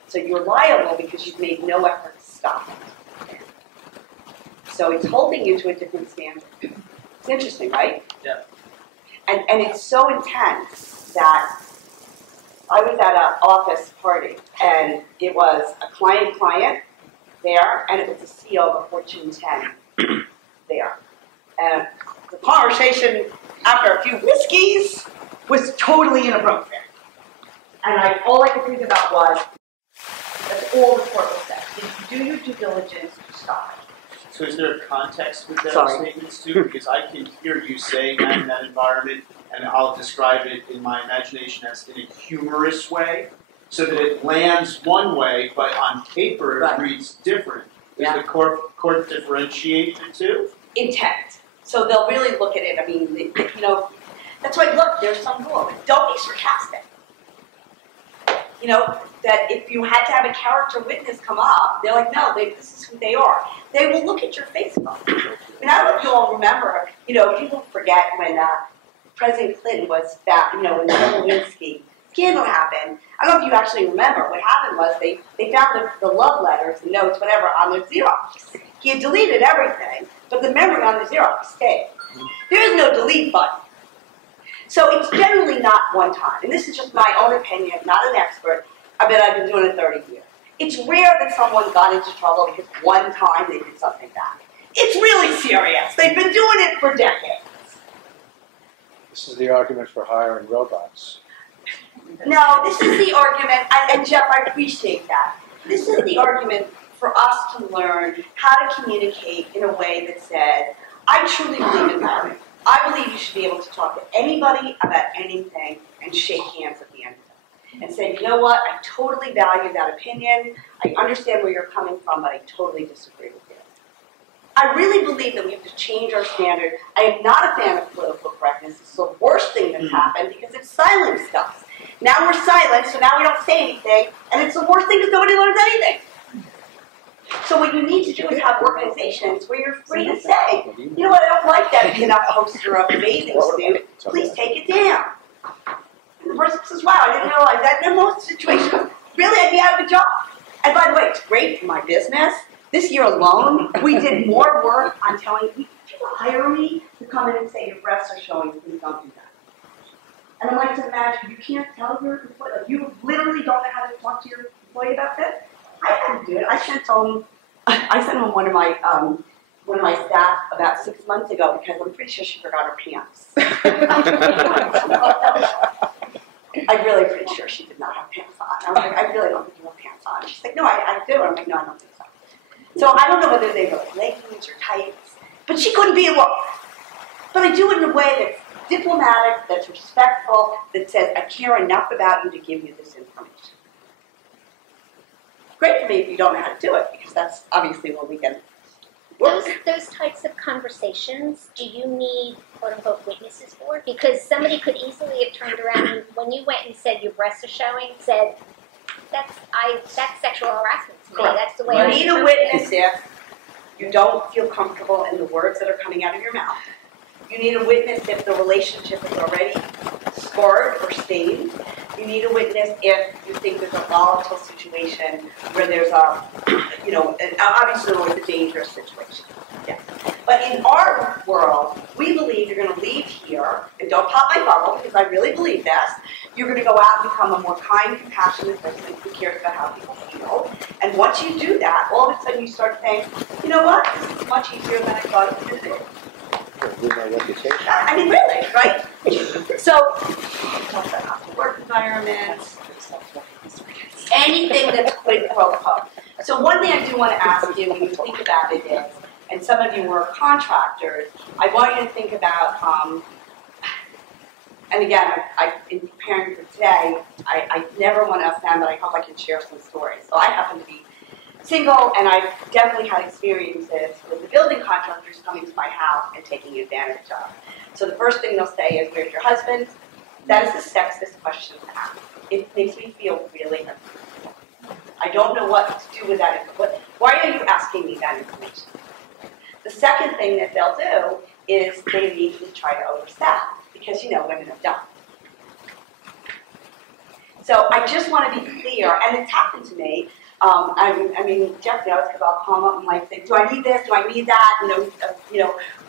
So you're liable because you've made no effort to stop it. so it's holding you to a different standard. It's interesting, right? Yeah. And it's so intense that I was at an office party, and it was a client there, and it was the CEO of a Fortune 10 there. And the conversation after a few whiskeys was totally inappropriate. And all I could think about was, that's all the court will say. Did you do your due diligence to stop it? So is there a context with those Sorry. statements too? Because I can hear you saying that in that environment, and I'll describe it in my imagination as in a humorous way, so that it lands one way, but on paper it Right. reads different. Does Yeah. the court differentiate the two? Intent. So they'll really look at it. I mean, you know, that's why, look, there's some rule, but don't be sarcastic. You know, that if you had to have a character witness come up, they're like, no, this is who they are. They will look at your Facebook. I mean, I don't know if you all remember, you know, people forget when President Clinton was back, you know, when the Lewinsky scandal happened. I don't know if you actually remember. What happened was they found the love letters, the notes, whatever, on their Xerox. He had deleted everything, but the memory on the Xerox stayed. There is no delete button. So it's generally not one time. And this is just my own opinion, not an expert. I bet I've been doing it 30 years. It's rare that someone got into trouble because one time they did something bad. It's really serious. They've been doing it for decades. This is the argument for hiring robots. No, this is the argument, and Jeff, I appreciate that. This is the argument for us to learn how to communicate in a way that said, I truly believe in that. I believe you should be able to talk to anybody about anything and shake hands at the end of it. And say, you know what, I totally value that opinion. I understand where you're coming from, but I totally disagree with you. I really believe that we have to change our standard. I am not a fan of political correctness. It's the worst thing that's happened because it silenced us. Now we're silent, so now we don't say anything, and it's the worst thing because nobody learns anything. So what you need to do is have organizations where you're free to say, you know what, I don't like that pinup poster of a bathing suit. Please take it down. And the person says, wow, I didn't realize that. In most situations, really, I'd be out of a job. And by the way, it's great for my business. This year alone, we did more work on telling people, hire me to come in and say your breasts are showing, please don't do that. And I like to imagine, you can't tell your employee, like you literally don't know how to talk to your employee about this. I had to do it. I sent home one of my staff about 6 months ago because I'm pretty sure she forgot her pants. I'm really pretty sure she did not have pants on. I was like, I really don't think you have pants on. She's like, no, I do. I'm like, no, I don't think so. So I don't know whether they were leggings or tights, but she couldn't be at work. But I do it in a way that's diplomatic, that's respectful, that says, I care enough about you to give you this information. Great for me if you don't know how to do it, because that's obviously where we can work. Those types of conversations, do you need quote-unquote witnesses for? Because somebody could easily have turned around and when you went and said your breasts are showing, said, that's sexual harassment to me. Correct. That's the way You I need a witness if you don't feel comfortable in the words that are coming out of your mouth. You need a witness if the relationship is already scarred or stained. You need a witness if you think there's a volatile situation where there's a, you know, obviously always a dangerous situation. Yeah. But in our world, we believe you're going to leave here, and don't pop my bubble because I really believe this, you're going to go out and become a more kind, compassionate person who cares about how people feel. And once you do that, all of a sudden you start saying, you know what, this is much easier than I thought it was going to be. I mean, really, right? So, talk about hostile work environments, anything that's quid pro quo. So one thing I do want to ask you when you think about it is, and some of you were contractors, I want you to think about, and again, in preparing for today, I never want to offend, but I hope I can share some stories. So I happen to be single, and I've definitely had experiences with the building contractors coming to my house and taking advantage of. So the first thing they'll say is, where's your husband? That is the sexist question to ask. It makes me feel really uncomfortable. I don't know what to do with that. Why are you asking me that information? The second thing that they'll do is they immediately try to overstep, because you know women have done. So I just want to be clear, and it's happened to me. I mean, Jeff knows because I'll call him up and like say, do I need this? Do I need that?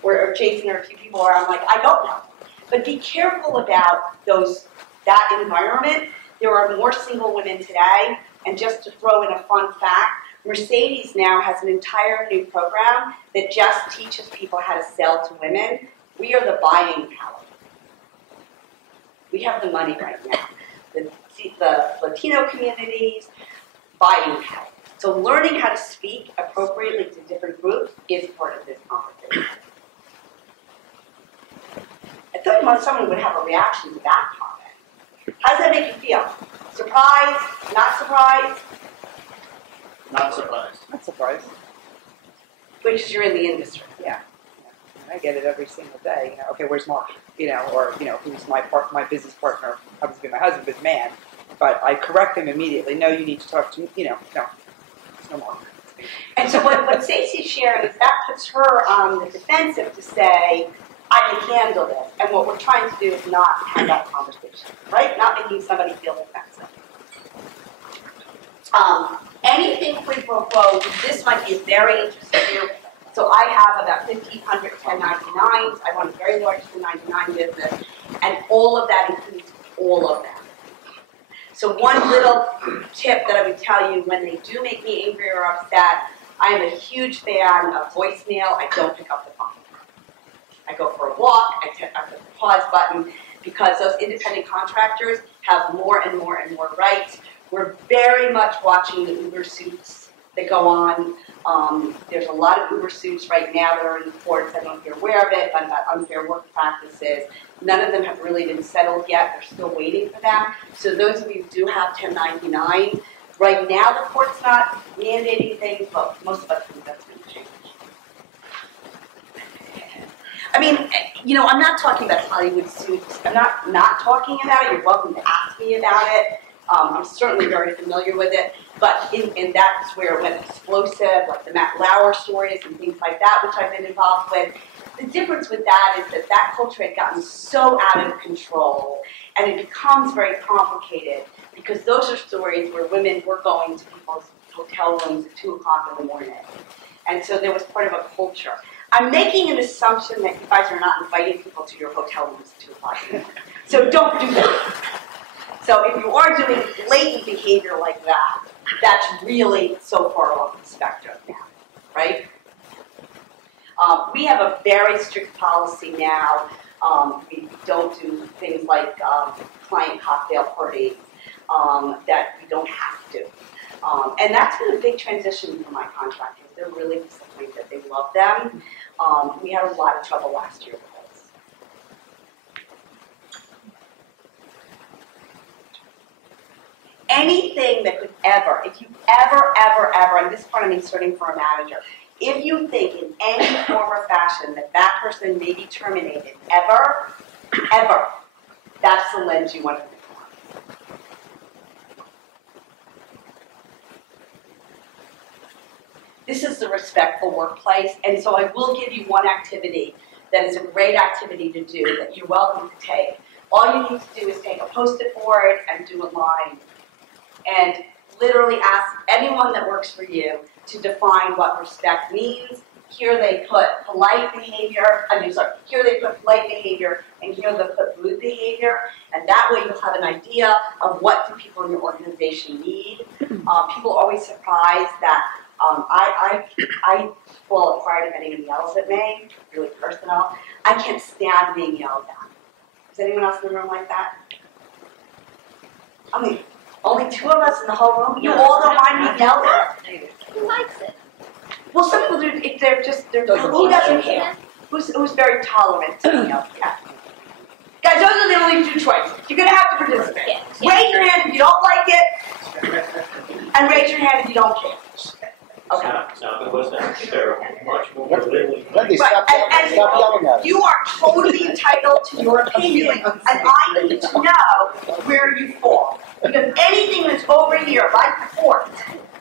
Or Jason or a few people where I'm like, I don't know. But be careful about that environment. There are more single women today. And just to throw in a fun fact, Mercedes now has an entire new program that just teaches people how to sell to women. We are the buying power. We have the money right now. The Latino communities, buying power. So learning how to speak appropriately to different groups is part of this conversation. I thought someone would have a reaction to that comment. How does that make you feel? Surprised? Not surprised? Not surprised. Not surprised. Which you're in the industry. Yeah. I get it every single day. Okay, where's Mark? Or who's my business partner? Happens to be my husband, but man. But I correct him immediately. No, you need to talk to no, it's no Mark. And so what Stacey's sharing is that puts her on the defensive to say, I can handle this. And what we're trying to do is not have that conversation, right? Not making somebody feel defensive. Anything quid pro quo, this might be very interesting here. So I have about 1,500 1099s. I run a very large 1099 business, and all of that includes all of them. So one little tip that I would tell you when they do make me angry or upset, I am a huge fan of voicemail. I don't pick up the phone. I go for a walk. I hit the pause button because those independent contractors have more and more and more rights. We're very much watching the Uber suits that go on. There's a lot of Uber suits right now that are in the courts. I don't know if you're aware of it, but about unfair work practices. None of them have really been settled yet. They're still waiting for them. So those of you who do have 1099, right now the court's not mandating things, but most of us think that's going to change. I mean, I'm not talking about Hollywood suits. I'm not talking about it. You're welcome to ask me about it. I'm certainly very familiar with it, but and that's where it went explosive, like the Matt Lauer stories and things like that, which I've been involved with. The difference with that is that culture had gotten so out of control, and it becomes very complicated because those are stories where women were going to people's hotel rooms at 2 o'clock in the morning, and so there was part of a culture. I'm making an assumption that you guys are not inviting people to your hotel rooms at 2 o'clock in the morning, so don't do that. So if you are doing blatant behavior like that, that's really so far along the spectrum now, right? We have a very strict policy now. We don't do things like client cocktail parties that we don't have to. And that's been a big transition for my contractors. They're really disappointed that they love them. We had a lot of trouble last year with this. Anything that could ever, if you ever, and this part I'm inserting for a manager, if you think in any form or fashion that person may be terminated, ever, that's the lens you want to look on. This is the respectful workplace, and so I will give you one activity that is a great activity to do that you're welcome to take. All you need to do is take a Post-it board and do a line. And literally ask anyone that works for you to define what respect means. Here they put polite behavior, here they put polite behavior, and here they put rude behavior. And that way you'll have an idea of what do people in your organization need. People are always surprised that I fall apart if anyone yells at me, really personal. I can't stand being yelled at. Is anyone else in the room like that? I mean, only 2 of us in the whole room? You all don't mind being yelled at? Who likes it? Well, some people do. If they're who doesn't care? Who's very tolerant to being yelled at? Guys, those are the only 2 choices. You're going to have to participate. Yeah. Raise your hand if you don't like it, and raise your hand if you don't care. Okay. Now, it was much more Wendy, stop yelling at us. You are totally entitled to your opinion, and I need to know where you fall. Because anything that's over here, by court,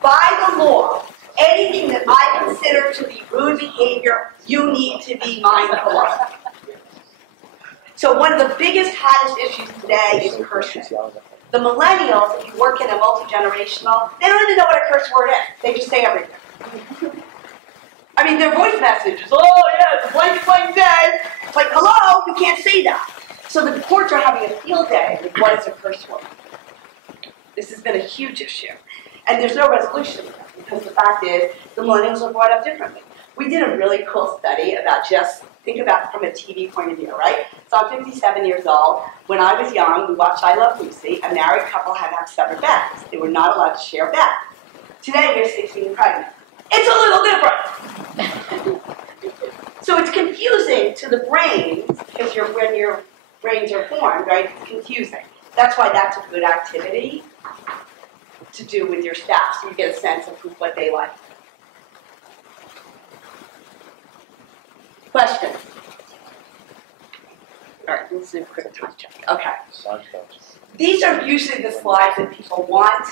by the law, anything that I consider to be rude behavior, you need to be mindful of. So one of the biggest, hottest issues today is cursing. The millennials, if you work in a multi-generational, they don't even know what a curse word is. They just say everything. I mean, their voice messages, oh yeah, it's blank, blank day. It's like, hello, you can't say that. So the courts are having a field day with what is a curse word. This has been a huge issue. And there's no resolution to that, because the fact is, the millennials are brought up differently. We did a really cool study about just, think about from a TV point of view, right? So I'm 57 years old. When I was young, we watched I Love Lucy. A married couple had to have separate beds. They were not allowed to share beds. Today, you're 16 and pregnant. It's a little different. So it's confusing to the brains, because when your brains are formed, right, it's confusing. That's why that's a good activity to do with your staff, so you get a sense of what they like. Questions? All right, let's do a quick time check. Okay. These are usually the slides that people want.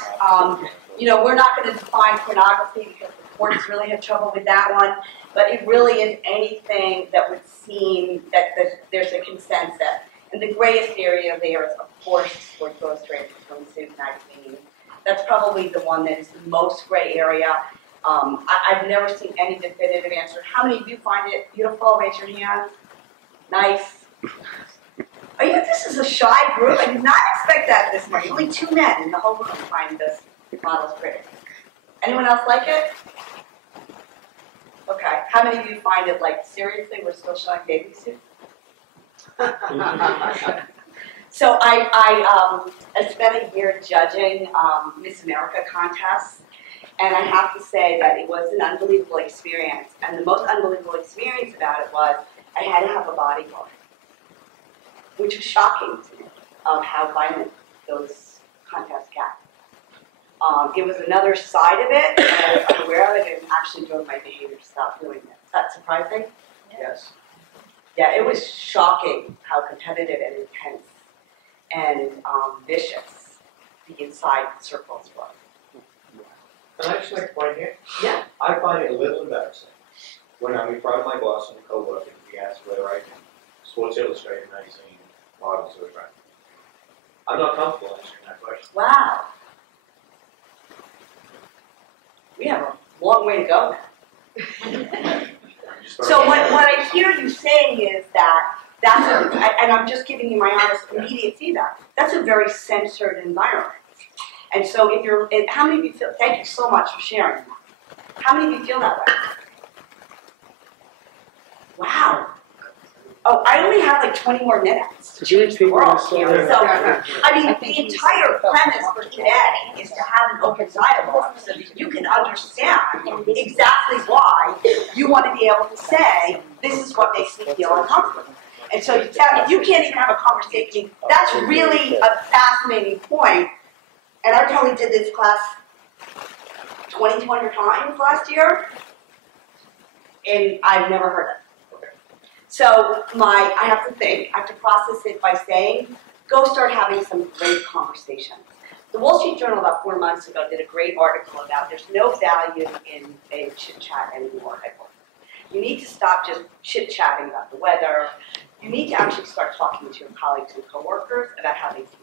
We're not going to define pornography because the courts really have trouble with that one, but it really is anything that would seem that there's a consensus. And the grayest area there is, of course, Sports Illustrated swimsuit magazine. That's probably the one that is the most gray area. I've never seen any definitive answer. How many of you find it beautiful? Raise your hand. Nice. This is a shy group. I did not expect that this morning. Only 2 men in the whole room find this model's pretty. Anyone else like it? Okay. How many of you find it like, seriously, we're still showing bathing suits? So I spent a year judging Miss America contests, and I have to say that it was an unbelievable experience. And the most unbelievable experience about it was I had to have a bodyguard, which was shocking to me of how violent those contests get. It was another side of it, and I was unaware of it, and actually drove my behavior to stop doing it. Is that surprising? Yes. Yeah, it was shocking how competitive and intense and vicious the inside circles were. Can I just make a point here? Yeah. I find it a little embarrassing when I'm in front of my boss and a co-worker and he asks whether I can Sports Illustrated magazine models or right. I'm not comfortable answering that question. Wow. We have a long way to go now. So what I hear you saying is and I'm just giving you my honest, immediate feedback, that's a very censored environment. And so how many of you feel, thank you so much for sharing that. How many of you feel that way? Wow. Oh, I only have like 20 more minutes to change the world here. So, I mean, the entire premise for today is to have an open dialogue so that you can understand exactly why you want to be able to say, this is what makes me feel uncomfortable. And so you can't even have a conversation. That's really a fascinating point. And I probably did this class 200 times last year, and I've never heard it. So I have to process it by saying, go start having some great conversations. The Wall Street Journal about 4 months ago did a great article about there's no value in a chit-chat anymore at work. You need to stop just chit-chatting about the weather. You need to actually start talking to your colleagues and coworkers about how they feel.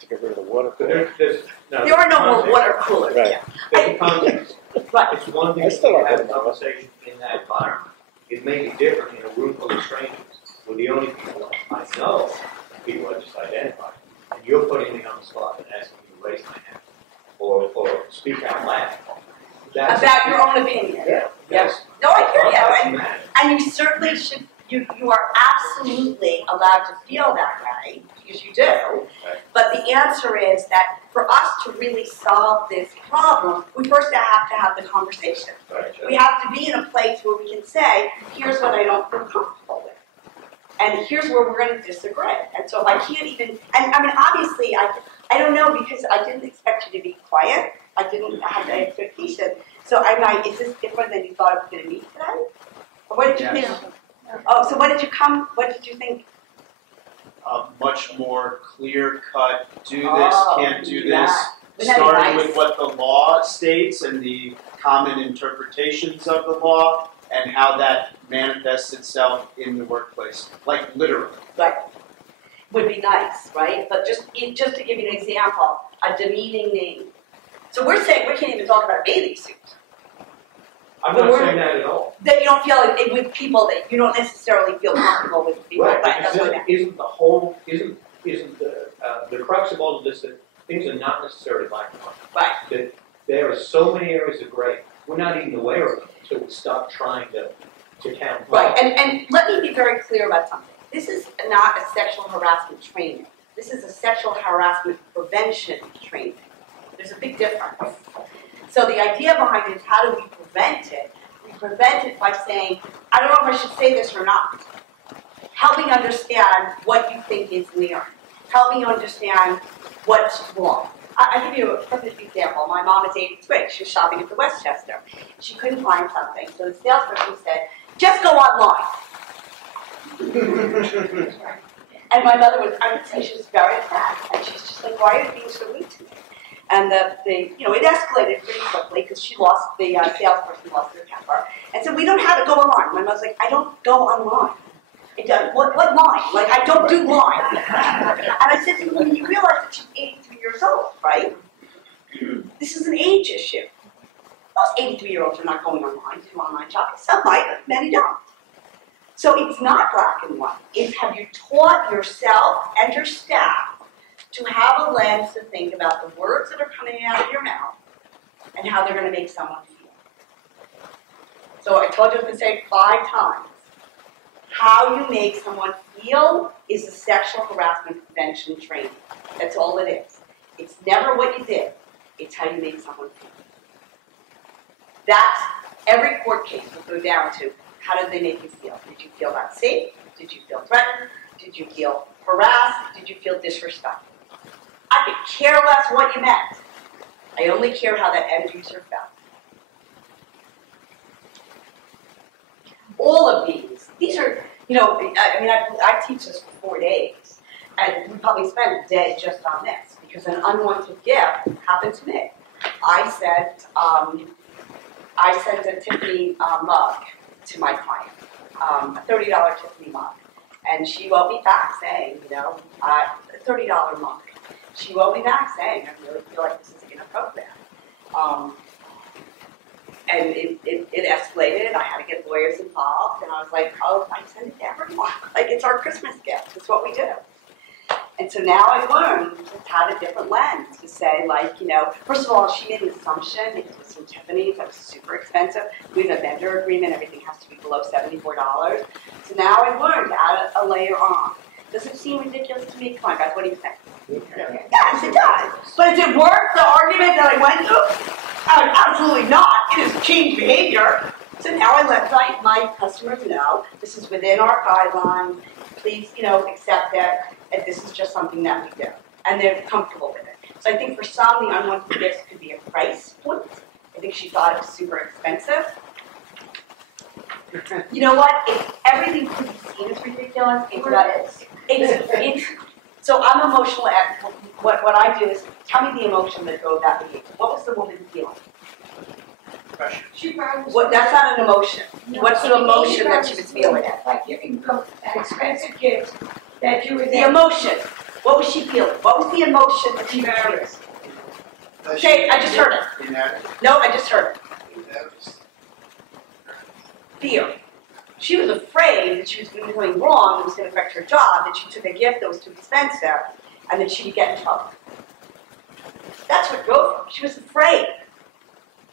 To get rid of the water cooler. There are no more water coolers. Right. Yeah. There's a context. Right. It's one thing I still to don't have a have it. conversation in that environment. It may be different in a room full of strangers, where the only people I know are people I just identified. And you're putting me on the spot and asking me to raise my hand or speak out loud. That's About your own opinion. Yeah. Yes. No, I hear you. Matter. And you certainly should, you are absolutely allowed to feel that way, because you do. Right. But the answer is that for us to really solve this problem, we first have to have the conversation. Right. We have to be in a place where we can say, here's what I don't feel comfortable with. And here's where we're going to disagree. And so if I can't even, and I mean, obviously, I don't know, because I didn't expect you to be quiet. I didn't have that expectation. So I'm like, is this different than you thought it was going to be today? Or what did you think? Oh, so what did you think? Much more clear cut, do this, can't do this, that. Wouldn't that be starting nice? with what the law states and the common interpretations of the law and how that manifests itself in the workplace, like literally. Right. would be nice, right? But just to give you an example, a demeaning name. So we're saying we can't even talk about a bathing suit. I'm not saying that at all. That you don't feel it with people that you don't necessarily feel comfortable with people. Right, Right, because that's what I meant. isn't the crux of all of this that things are not necessarily black and white. Right. That there are so many areas of gray. We're not even aware of them until we stop trying to count. Right, and let me be very clear about something. This is not a sexual harassment training. This is a sexual harassment prevention training. There's a big difference. So the idea behind it is how do we prevent it? We prevent it by saying, I don't know if I should say this or not. Help me understand what you think is near. Help me understand what's wrong. I'll give you a perfect example. My mom is 83. She was shopping at the Westchester. She couldn't find something. So the salesperson said, just go online. And my mother was, I would say she was very upset. And she's just like, why are you being so mean to me? And it escalated pretty quickly because the salesperson lost their temper. And said, we don't have to go online. My mother's like, I don't go online. What line? Like, I don't do line. And I said to him, you realize that she's 83 years old, right? This is an age issue. Most 83-year-olds are not going online to do online shopping. Some might, but many don't. So it's not black and white. It's have you taught yourself and your staff to have a lens to think about the words that are coming out of your mouth and how they're going to make someone feel. So I told you I was going to say it 5 times. How you make someone feel is a sexual harassment prevention training. That's all it is. It's never what you did. It's how you make someone feel. That's every court case will go down to how did they make you feel? Did you feel unsafe? Did you feel threatened? Did you feel harassed? Did you feel disrespected? I could care less what you meant. I only care how that end user felt. All of these are, I teach this for 4 days, and we probably spent a day just on this, because an unwanted gift happened to me. I sent a Tiffany mug to my client, a $30 Tiffany mug, and she wrote me back saying, a $30 mug. She wrote me back saying, I really feel like this is inappropriate. And it escalated. I had to get lawyers involved, and I was like, oh, I send it to everyone. Like, it's our Christmas gift. It's what we do. And so now I've learned to have a different lens to say, first of all, she made an assumption because it was from Tiffany's that was super expensive. We have a vendor agreement. Everything has to be below $74. So now I've learned to add a layer on. Does it seem ridiculous to me? Come on, guys, what do you think? Yes, it does. But is it worth the argument that I went through? Absolutely not. It is change behavior. So now I let my customers know this is within our guidelines. Please, accept it. And this is just something that we do. And they're comfortable with it. So I think for some, the unwanted gifts could be a price point. I think she thought it was super expensive. You know what? If everything could be seen as ridiculous, it's so I'm emotional at what I do is tell me the emotion that drove that behavior. What was the woman feeling? That's not an emotion. What's the emotion that she was feeling? Like giving them an expensive gift that you were the emotion. What was she feeling? What was the emotion that she was feeling? Okay, I just heard it. No, I just heard it. Fear. She was afraid that she was doing something wrong that was going to affect her job, that she took a gift that was too expensive, and that she would get in trouble. That's what drove her. She was afraid.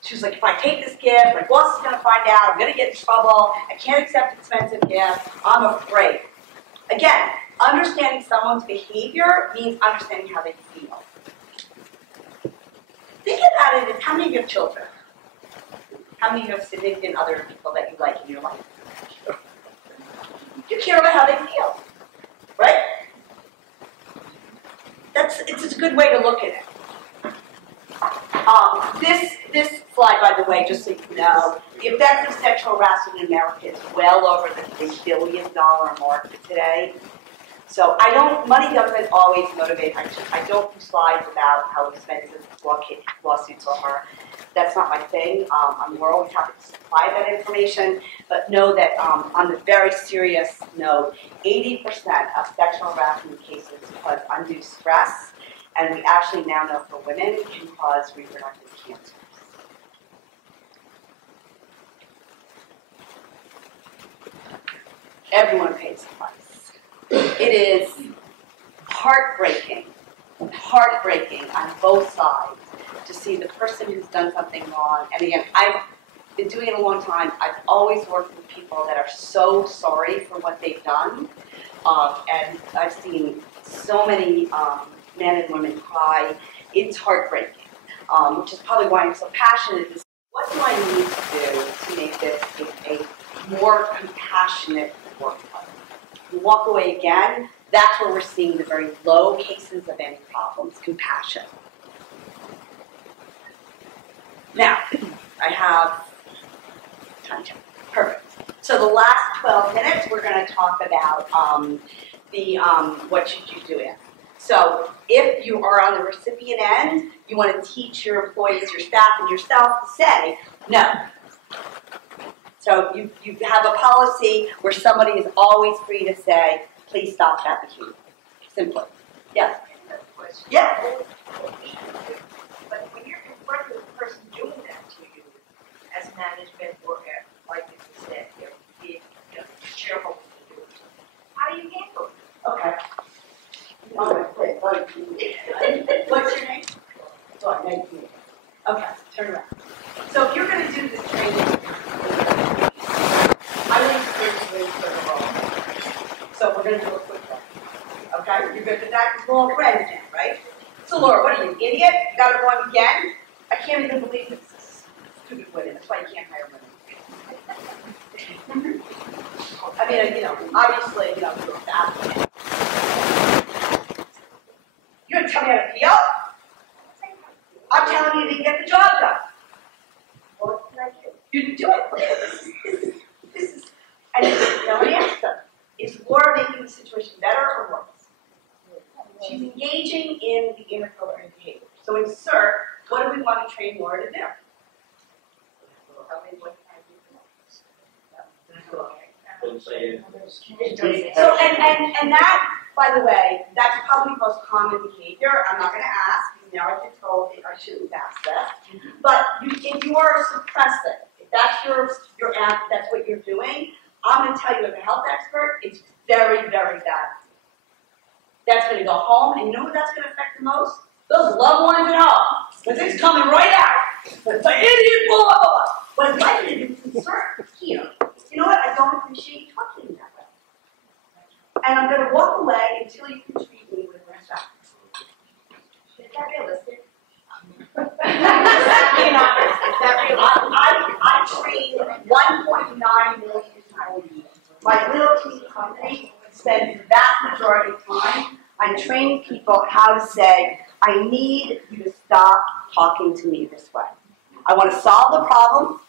She was like, if I take this gift, my boss is going to find out, I'm going to get in trouble, I can't accept expensive gifts, I'm afraid. Again, understanding someone's behavior means understanding how they feel. Think about it as how many of you have children? How many of you have significant other people that you like in your life? You care about how they feel, right? It's a good way to look at it. This slide, by the way, just so you know, the effect of sexual harassment in America is well over the $3 billion market today. So money doesn't always motivate. I don't do slides about how expensive lawsuits are. that's not my thing. We're always happy to supply that information, but know that on the very serious note, 80% of sexual harassment cases cause undue stress, and we actually now know for women can cause reproductive cancers. Everyone pays the price. It is heartbreaking on both sides to see the person who's done something wrong. And again, I've been doing it a long time. I've always worked with people that are so sorry for what they've done. And I've seen so many men and women cry. It's heartbreaking, which is probably why I'm so passionate. Is what do I need to do to make this a more compassionate workplace? You walk away again, that's where we're seeing the very low cases of any problems, compassion. Now, I have time check. Perfect. So the last 12 minutes, we're going to talk about what should you do if. So if you are on the recipient end, you want to teach your employees, your staff, and yourself to say no. So you have a policy where somebody is always free to say, please stop that behavior. Simply. Yes? Yeah. But when you're confronted with the person doing that to you, as management or like you said, the shareholders do it, how do you handle it? Okay. What's your name? Sorry, nice to meet you. Okay, turn around. So if you're going to do this training, I think it's really for the role. So we're going to do a quick one. Okay? You're good with that? Because we're all friends now, right? So Laura, what are you, idiot? You got it wrong again? I can't even believe this. Stupid women. That's why you can't hire women. I mean, obviously, you're fast. You're going to tell me how to feel? I'm telling you to get the job done. What can I do? You didn't do it. This is, and nobody asked them. Is Laura making the situation better or worse? She's engaging in the inappropriate behavior. So insert, what do we want to train Laura to do? Tell me what can I do for that? So, and that, by the way, that's probably the most common behavior. I'm not going to ask, because now I've been told that I shouldn't ask that. But if you are suppressing, if that's your act, that's what you're doing, I'm going to tell you as a health expert, it's very, very bad. That's going to go home, and you know who that's going to affect the most? Those loved ones at home. Because it's coming right out. It's like, idiot, blah, blah, blah. But I'd like you to be concerned here. You know what? I don't appreciate you talking that way. And I'm going to walk away until you can treat me with respect. Is that realistic? I train 1.9 million employees. My Realty company spends the vast majority of time on training people how to say, I need you to stop talking to me this way. I want to solve the problem.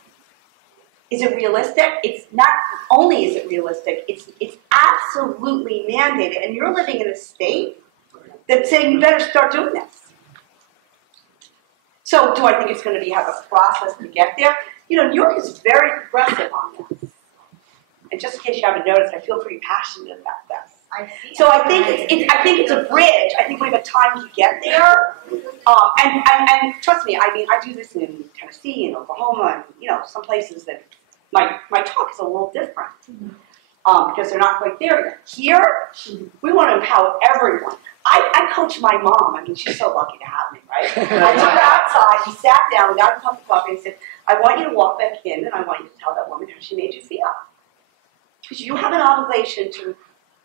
Is it realistic? It's not only is it realistic, it's absolutely mandated. And you're living in a state that's saying you better start doing this. So do I think it's going to have a process to get there? New York is very progressive on this. And just in case you haven't noticed, I feel pretty passionate about this. So I think it's a bridge. I think we have a time to get there. And trust me, I mean, I do this in Tennessee and Oklahoma and some places that my talk is a little different because they're not quite there yet. Here, we want to empower everyone. I coach my mom. I mean, she's so lucky to have me, right? I took her outside. We sat down, we got a cup of coffee, and said, I want you to walk back in, and I want you to tell that woman how she made you feel. Because you have an obligation to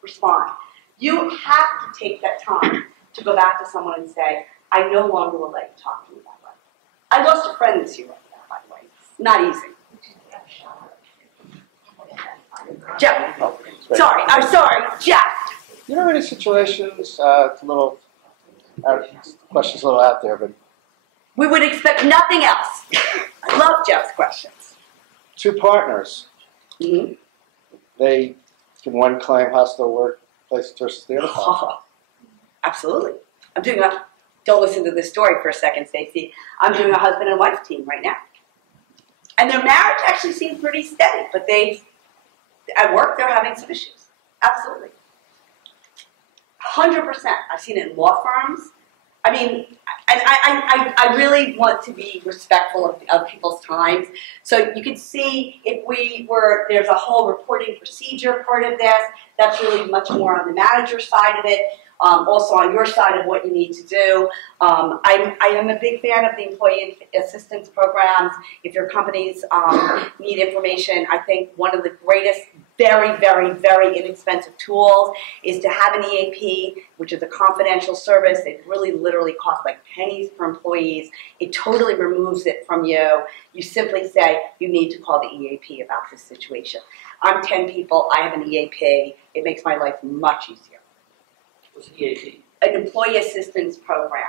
respond. You have to take that time to go back to someone and say, I no longer will let you talk to me that way. I lost a friend this year like that, by the way. Not easy. Jeff. Sorry, I'm sorry. Jeff. Any situations, it's a little, question's a little out there, but We would expect nothing else. I love Jeff's questions. two partners, Mm-hmm. can one claim hostile workplace versus the other partner? Absolutely. I'm doing that don't listen to this story for a second, Stacey. I'm doing a husband and wife team right now. And their marriage actually seems pretty steady, but at work, they're having some issues. Absolutely. 100%. I've seen it in law firms. I mean, and I really want to be respectful of people's times. So you can see there's a whole reporting procedure part of this. That's really much more on the manager side of it. Also on your side of what you need to do. I am a big fan of the employee assistance programs. If your companies need information, I think one of the greatest, very, very, very inexpensive tools is to have an EAP, which is a confidential service. It really literally costs like pennies per employees. It totally removes it from you. You simply say, you need to call the EAP about this situation. I'm 10 people, I have an EAP. It makes my life much easier. What's the EAP? An employee assistance program.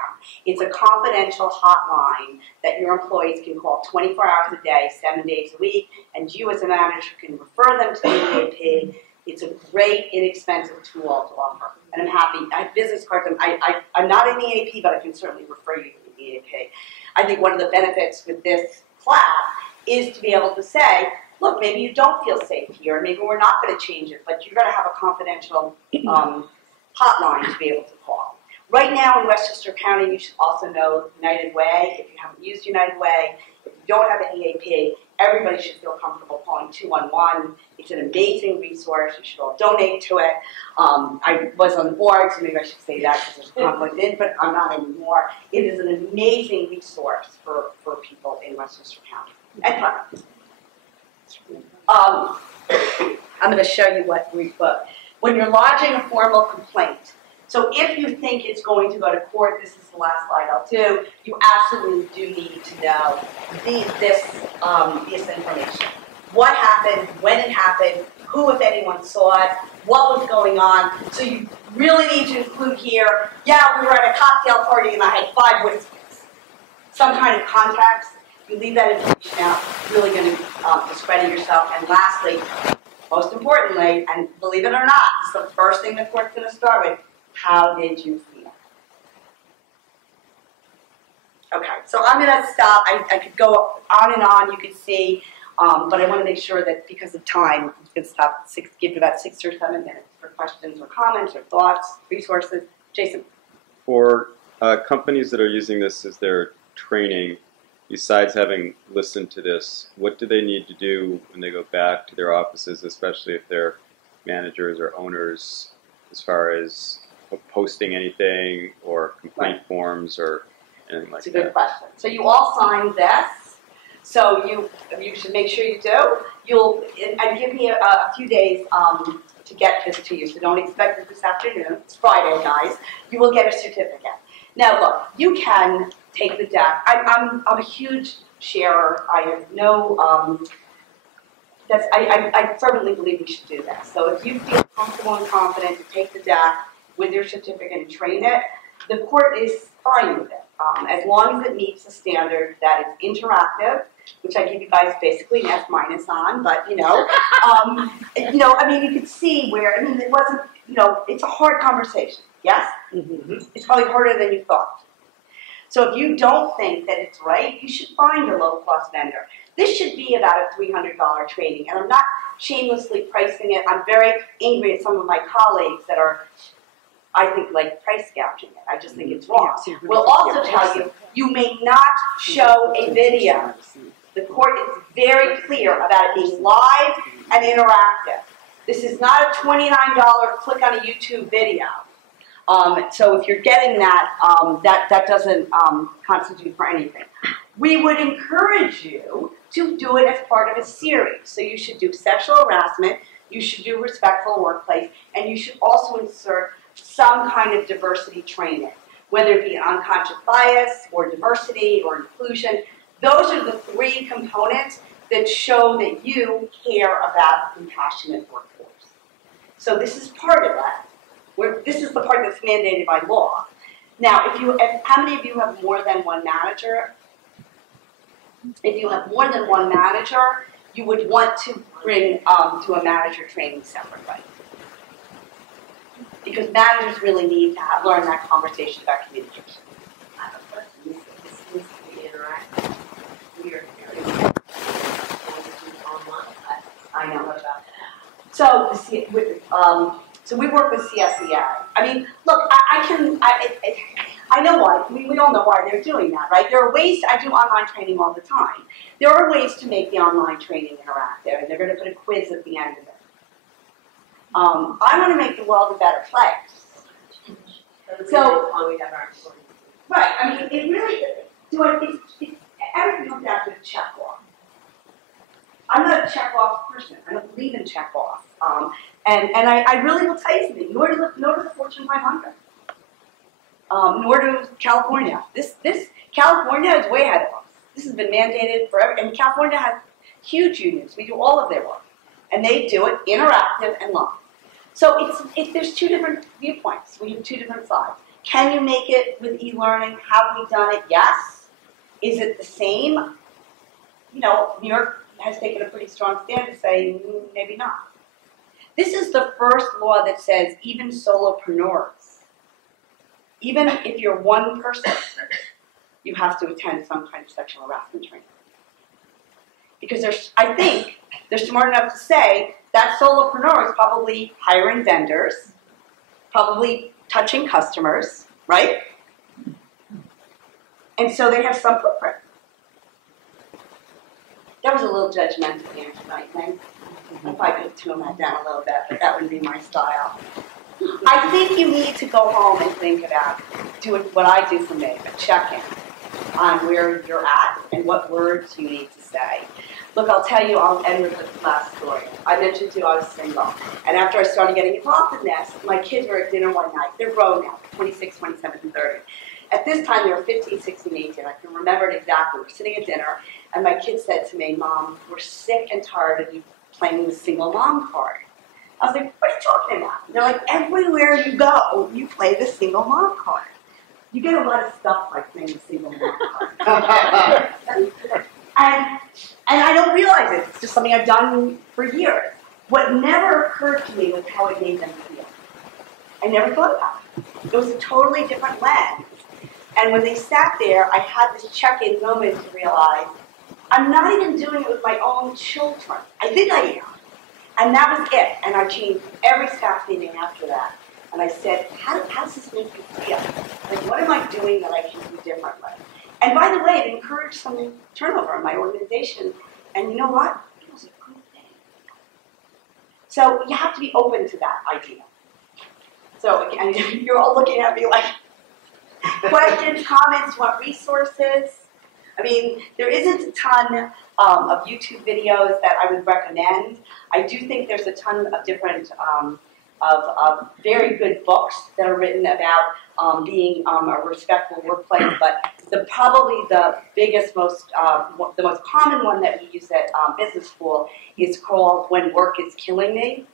It's a confidential hotline that your employees can call 24 hours a day, 7 days a week, and you as a manager can refer them to the EAP. It's a great, inexpensive tool to offer. And I'm happy. I have business cards. I'm not in the EAP, but I can certainly refer you to the EAP. I think one of the benefits with this class is to be able to say, look, maybe you don't feel safe here, maybe we're not going to change it, but you're going to have a confidential hotline to be able to call. Right now in Westchester County, you should also know United Way. If you haven't used United Way, if you don't have an EAP, everybody should feel comfortable calling 211. It's an amazing resource. You should all donate to it. I was on the board, so maybe I should say that because there's a conflict in, but I'm not anymore. It is an amazing resource for people in Westchester County and Clarence. I'm going to show you what we put. When you're lodging a formal complaint, so if you think it's going to go to court, this is the last slide I'll do, you absolutely do need to know this information. What happened, when it happened, who, if anyone, saw it, what was going on. So you really need to include here, yeah, we were at a cocktail party and I had 5 whiskeys. Some kind of context. You leave that information out, it's really going to discredit yourself. And lastly, most importantly, and believe it or not, it's the first thing the court's going to start with, how did you feel? Okay, so I'm going to stop. I could go on and on, you could see, but I want to make sure that because of time, I'm going to stop, give you about 6 or 7 minutes for questions or comments or thoughts, resources. Jason? For companies that are using this as their training, besides having listened to this, what do they need to do when they go back to their offices, especially if they're managers or owners, as far as posting anything or complaint forms or anything like that? It's a good question. So you all signed this, so you should make sure you do. And give me a few days to get this to you, so don't expect it this afternoon. It's Friday, guys. You will get a certificate. Now look, you can take the deck. I'm a huge sharer. I have no, I fervently believe we should do that. So if you feel comfortable and confident to take the deck with your certificate and train it, the court is fine with it. As long as it meets the standard that it's interactive, which I give you guys basically an F- on, but I mean, you could see where, it wasn't, it's a hard conversation, yes? Mm-hmm. It's probably harder than you thought. So if you don't think that it's right, you should find a low-cost vendor. This should be about a $300 training, and I'm not shamelessly pricing it. I'm very angry at some of my colleagues that are, I think, like price gouging it. I just think it's wrong. We'll also tell you, you may not show a video. The court is very clear about it being live and interactive. This is not a $29 click on a YouTube video. So if you're getting that, that doesn't constitute for anything. We would encourage you to do it as part of a series. So you should do sexual harassment, you should do respectful workplace, and you should also insert some kind of diversity training, whether it be unconscious bias or diversity or inclusion. Those are the 3 components that show that you care about a compassionate workforce. So this is part of that. This is the part that's mandated by law. Now, how many of you have more than one manager? If you have more than one manager, you would want to bring to a manager training separately. Because managers really need to learn that conversation about communication. We are very online classes. I know about that. So, so we work with CSEA. I mean, look, I know why. We all know why they're doing that, right? There are ways. I do online training all the time. There are ways to make the online training interactive, and they're going to put a quiz at the end of it. I want to make the world a better place. So, right? I mean, it really. Everything comes down to a check off. I'm not a check off person. I don't believe in check off. And I really will tell you something. Nor does the Fortune 500. Nor does California. This California is way ahead of us. This has been mandated forever. And California has huge unions. We do all of their work, and they do it interactive and live. So there's two different viewpoints. We have two different sides. Can you make it with e-learning? Have we done it? Yes. Is it the same? You know, New York has taken a pretty strong stand to say maybe not. This is the first law that says even solopreneurs, even if you're one person, you have to attend some kind of sexual harassment training. Because I think they're smart enough to say that solopreneur is probably hiring vendors, probably touching customers, right? And so they have some footprint. That was a little judgmental here tonight, thanks. I probably could tune that down a little bit, but that wouldn't be my style. I think you need to go home and think about doing what I do for me, a check-in on where you're at and what words you need to say. Look, I'll tell you, I'll end with this last story. I mentioned to you I was single. And after I started getting involved in this, my kids were at dinner one night. They're grown now, 26, 27, and 30. At this time, they were 15, 16, 18. I can remember it exactly. We were sitting at dinner, and my kids said to me, Mom, we're sick and tired of you playing the single mom card. I was like, what are you talking about? And they're like, everywhere you go, you play the single mom card. You get a lot of stuff by playing the single mom card. And I don't realize it. It's just something I've done for years. What never occurred to me was how it made them feel. I never thought about it. It was a totally different lens. And when they sat there, I had this check-in moment to realize, I'm not even doing it with my own children. I think I am. And that was it. And I changed every staff meeting after that. And I said, how does this make you feel? Like, what am I doing that I can do differently? And by the way, it encouraged some turnover in my organization. And you know what? It was a good thing. So you have to be open to that idea. So again, you're all looking at me like, questions, comments, what resources? I mean, there isn't a ton of YouTube videos that I would recommend. I do think there's a ton of different of very good books that are written about being a respectful workplace. But probably the biggest, the most common one that we use at business school is called "When Work Is Killing Me."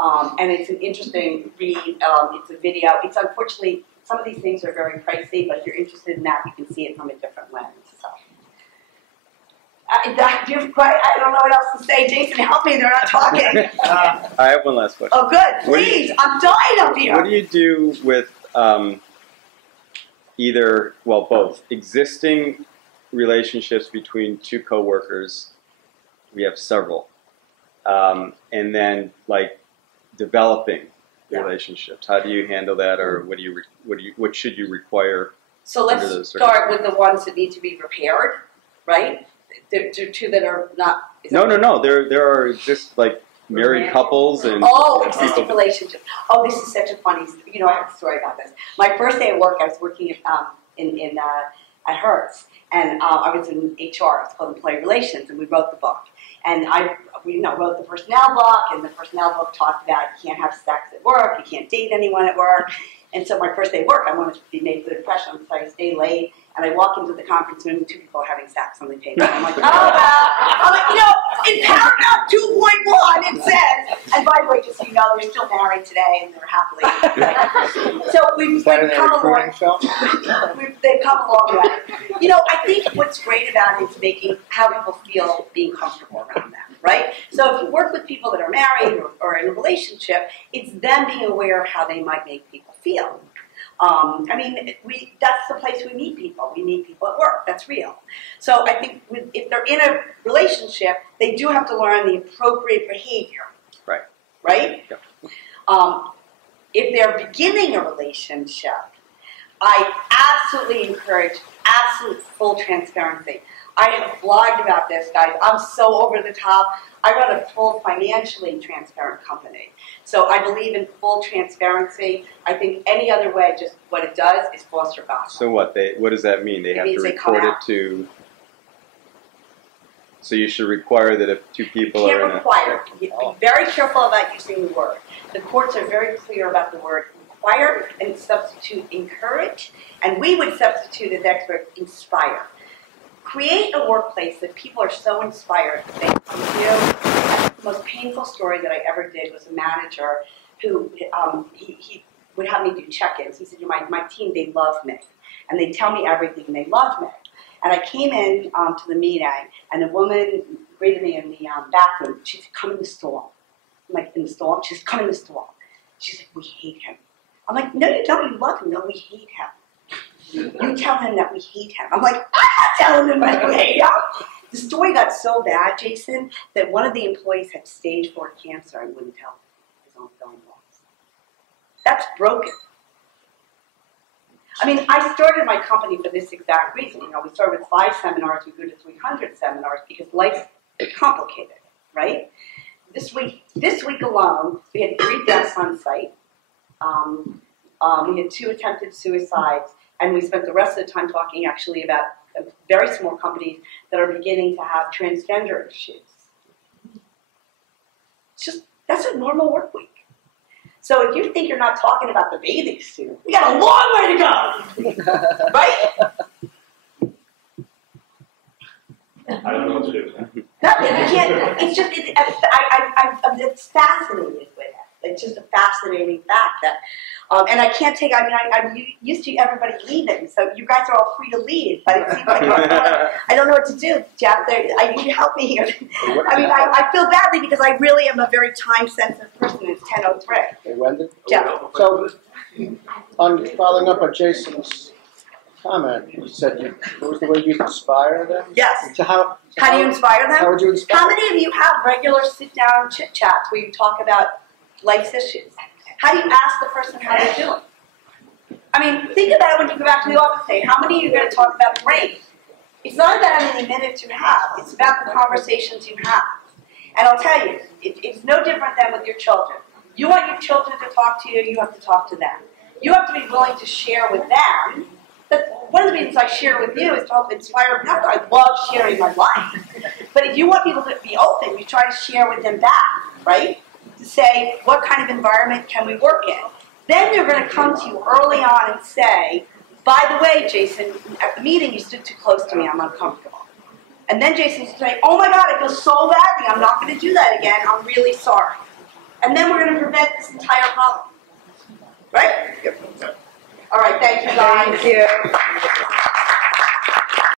And it's an interesting read. It's a video. It's unfortunately, some of these things are very pricey, but if you're interested in that, you can see it from a different lens. So, I don't know what else to say. Jason, help me. They're not talking. I have one last question. Oh, good. Please. I'm dying up here. What do you do with both existing relationships between two coworkers? We have several, and then like developing relationships. How do you handle that, or what should you require? So let's start with the ones that need to be repaired, right? There are two that are not. No. There are just like married couples and existing relationships. Oh, this is such a funny. I have a story about this. My first day at work, I was working at Hertz, and I was in HR. It's called Employee Relations, and we wrote the book. And we wrote the personnel book, and the personnel book talked about you can't have sex at work, you can't date anyone at work. And so my first day at work, I wanted to be made a good impression, so I stayed late, and I walk into the conference room, and two people are having sex on the table. I'm like, in paragraph 2.1 it says, and by the way, just so you know, they're still married today, and they're happily. So we've come a long way. They've come a long way. I think what's great about it is making how people feel being comfortable around them, right? So if you work with people that are married or in a relationship, it's them being aware of how they might make people feel. I mean, that's the place we meet people. We meet people at work. That's real. So I think if they're in a relationship, they do have to learn the appropriate behavior. Right. Right? Yep. If they're beginning a relationship, I absolutely encourage absolute full transparency. I have blogged about this, guys. I'm so over the top. I run a full financially transparent company. So I believe in full transparency. I think any other way, just what it does is foster gossip. So what does that mean? They It have to means they come report it out. to. So you should require that if two people You are in can't require. Be very careful about using the word. The courts are very clear about the word require and substitute encourage, and we would substitute as experts inspire. Create a workplace that people are so inspired that they come to you. The most painful story that I ever did was a manager who he would have me do check-ins. He said, my team, they love me, and they tell me everything, and they love me. And I came in to the meeting, and the woman greeted me in the bathroom. She said, come in the stall. I'm like, in the stall? She said, come in the stall. She said, we hate him. I'm like, no, you don't. You love him. No, we hate him. You tell him that we hate him. I'm like, I'm not telling him that we hate him. The story got so bad, Jason, that one of the employees had stage 4 cancer and wouldn't tell his own boss. That's broken. I mean, I started my company for this exact reason. You know, we started with 5 seminars, we grew to 300 seminars because life's complicated, right? This week alone, we had 3 deaths on site. We had 2 attempted suicides, and we spent the rest of the time talking actually about very small companies that are beginning to have transgender issues. It's just, that's a normal work week. So if you think you're not talking about the bathing suit, we got a long way to go, right? I don't know what to do with that. No, you can't. It's just I'm just fascinated with it. It's just a fascinating fact that, and I can't take. I mean, I'm used to everybody leaving, so you guys are all free to leave. But it seems like I don't know what to do, Jeff. I need help me here. I mean, I feel badly because I really am a very time-sensitive person. It's 10:03. Hey, Wendy? Jeff. So, on following up on Jason's comment, you said what was the way you inspire them? Yes. So how do you inspire them? How would you inspire How many of you have regular sit-down chit-chats where you talk about life's issues? How do you ask the person how they're doing? I mean, think about it when you go back to the office today. How many of you are going to talk about the rain? It's not about how many minutes you have. It's about the conversations you have. And I'll tell you, it's no different than with your children. You want your children to talk to you, you have to talk to them. You have to be willing to share with them. But one of the reasons I share with you is to help inspire people. I love sharing my life. But if you want people to be open, you try to share with them back, right? To say, what kind of environment can we work in? Then they're going to come to you early on and say, by the way, Jason, at the meeting you stood too close to me, I'm uncomfortable. And then Jason's saying, oh my God, I feel so badly, I'm not going to do that again, I'm really sorry. And then we're going to prevent this entire problem. Right? Yep. All right, thank you guys. Thank you.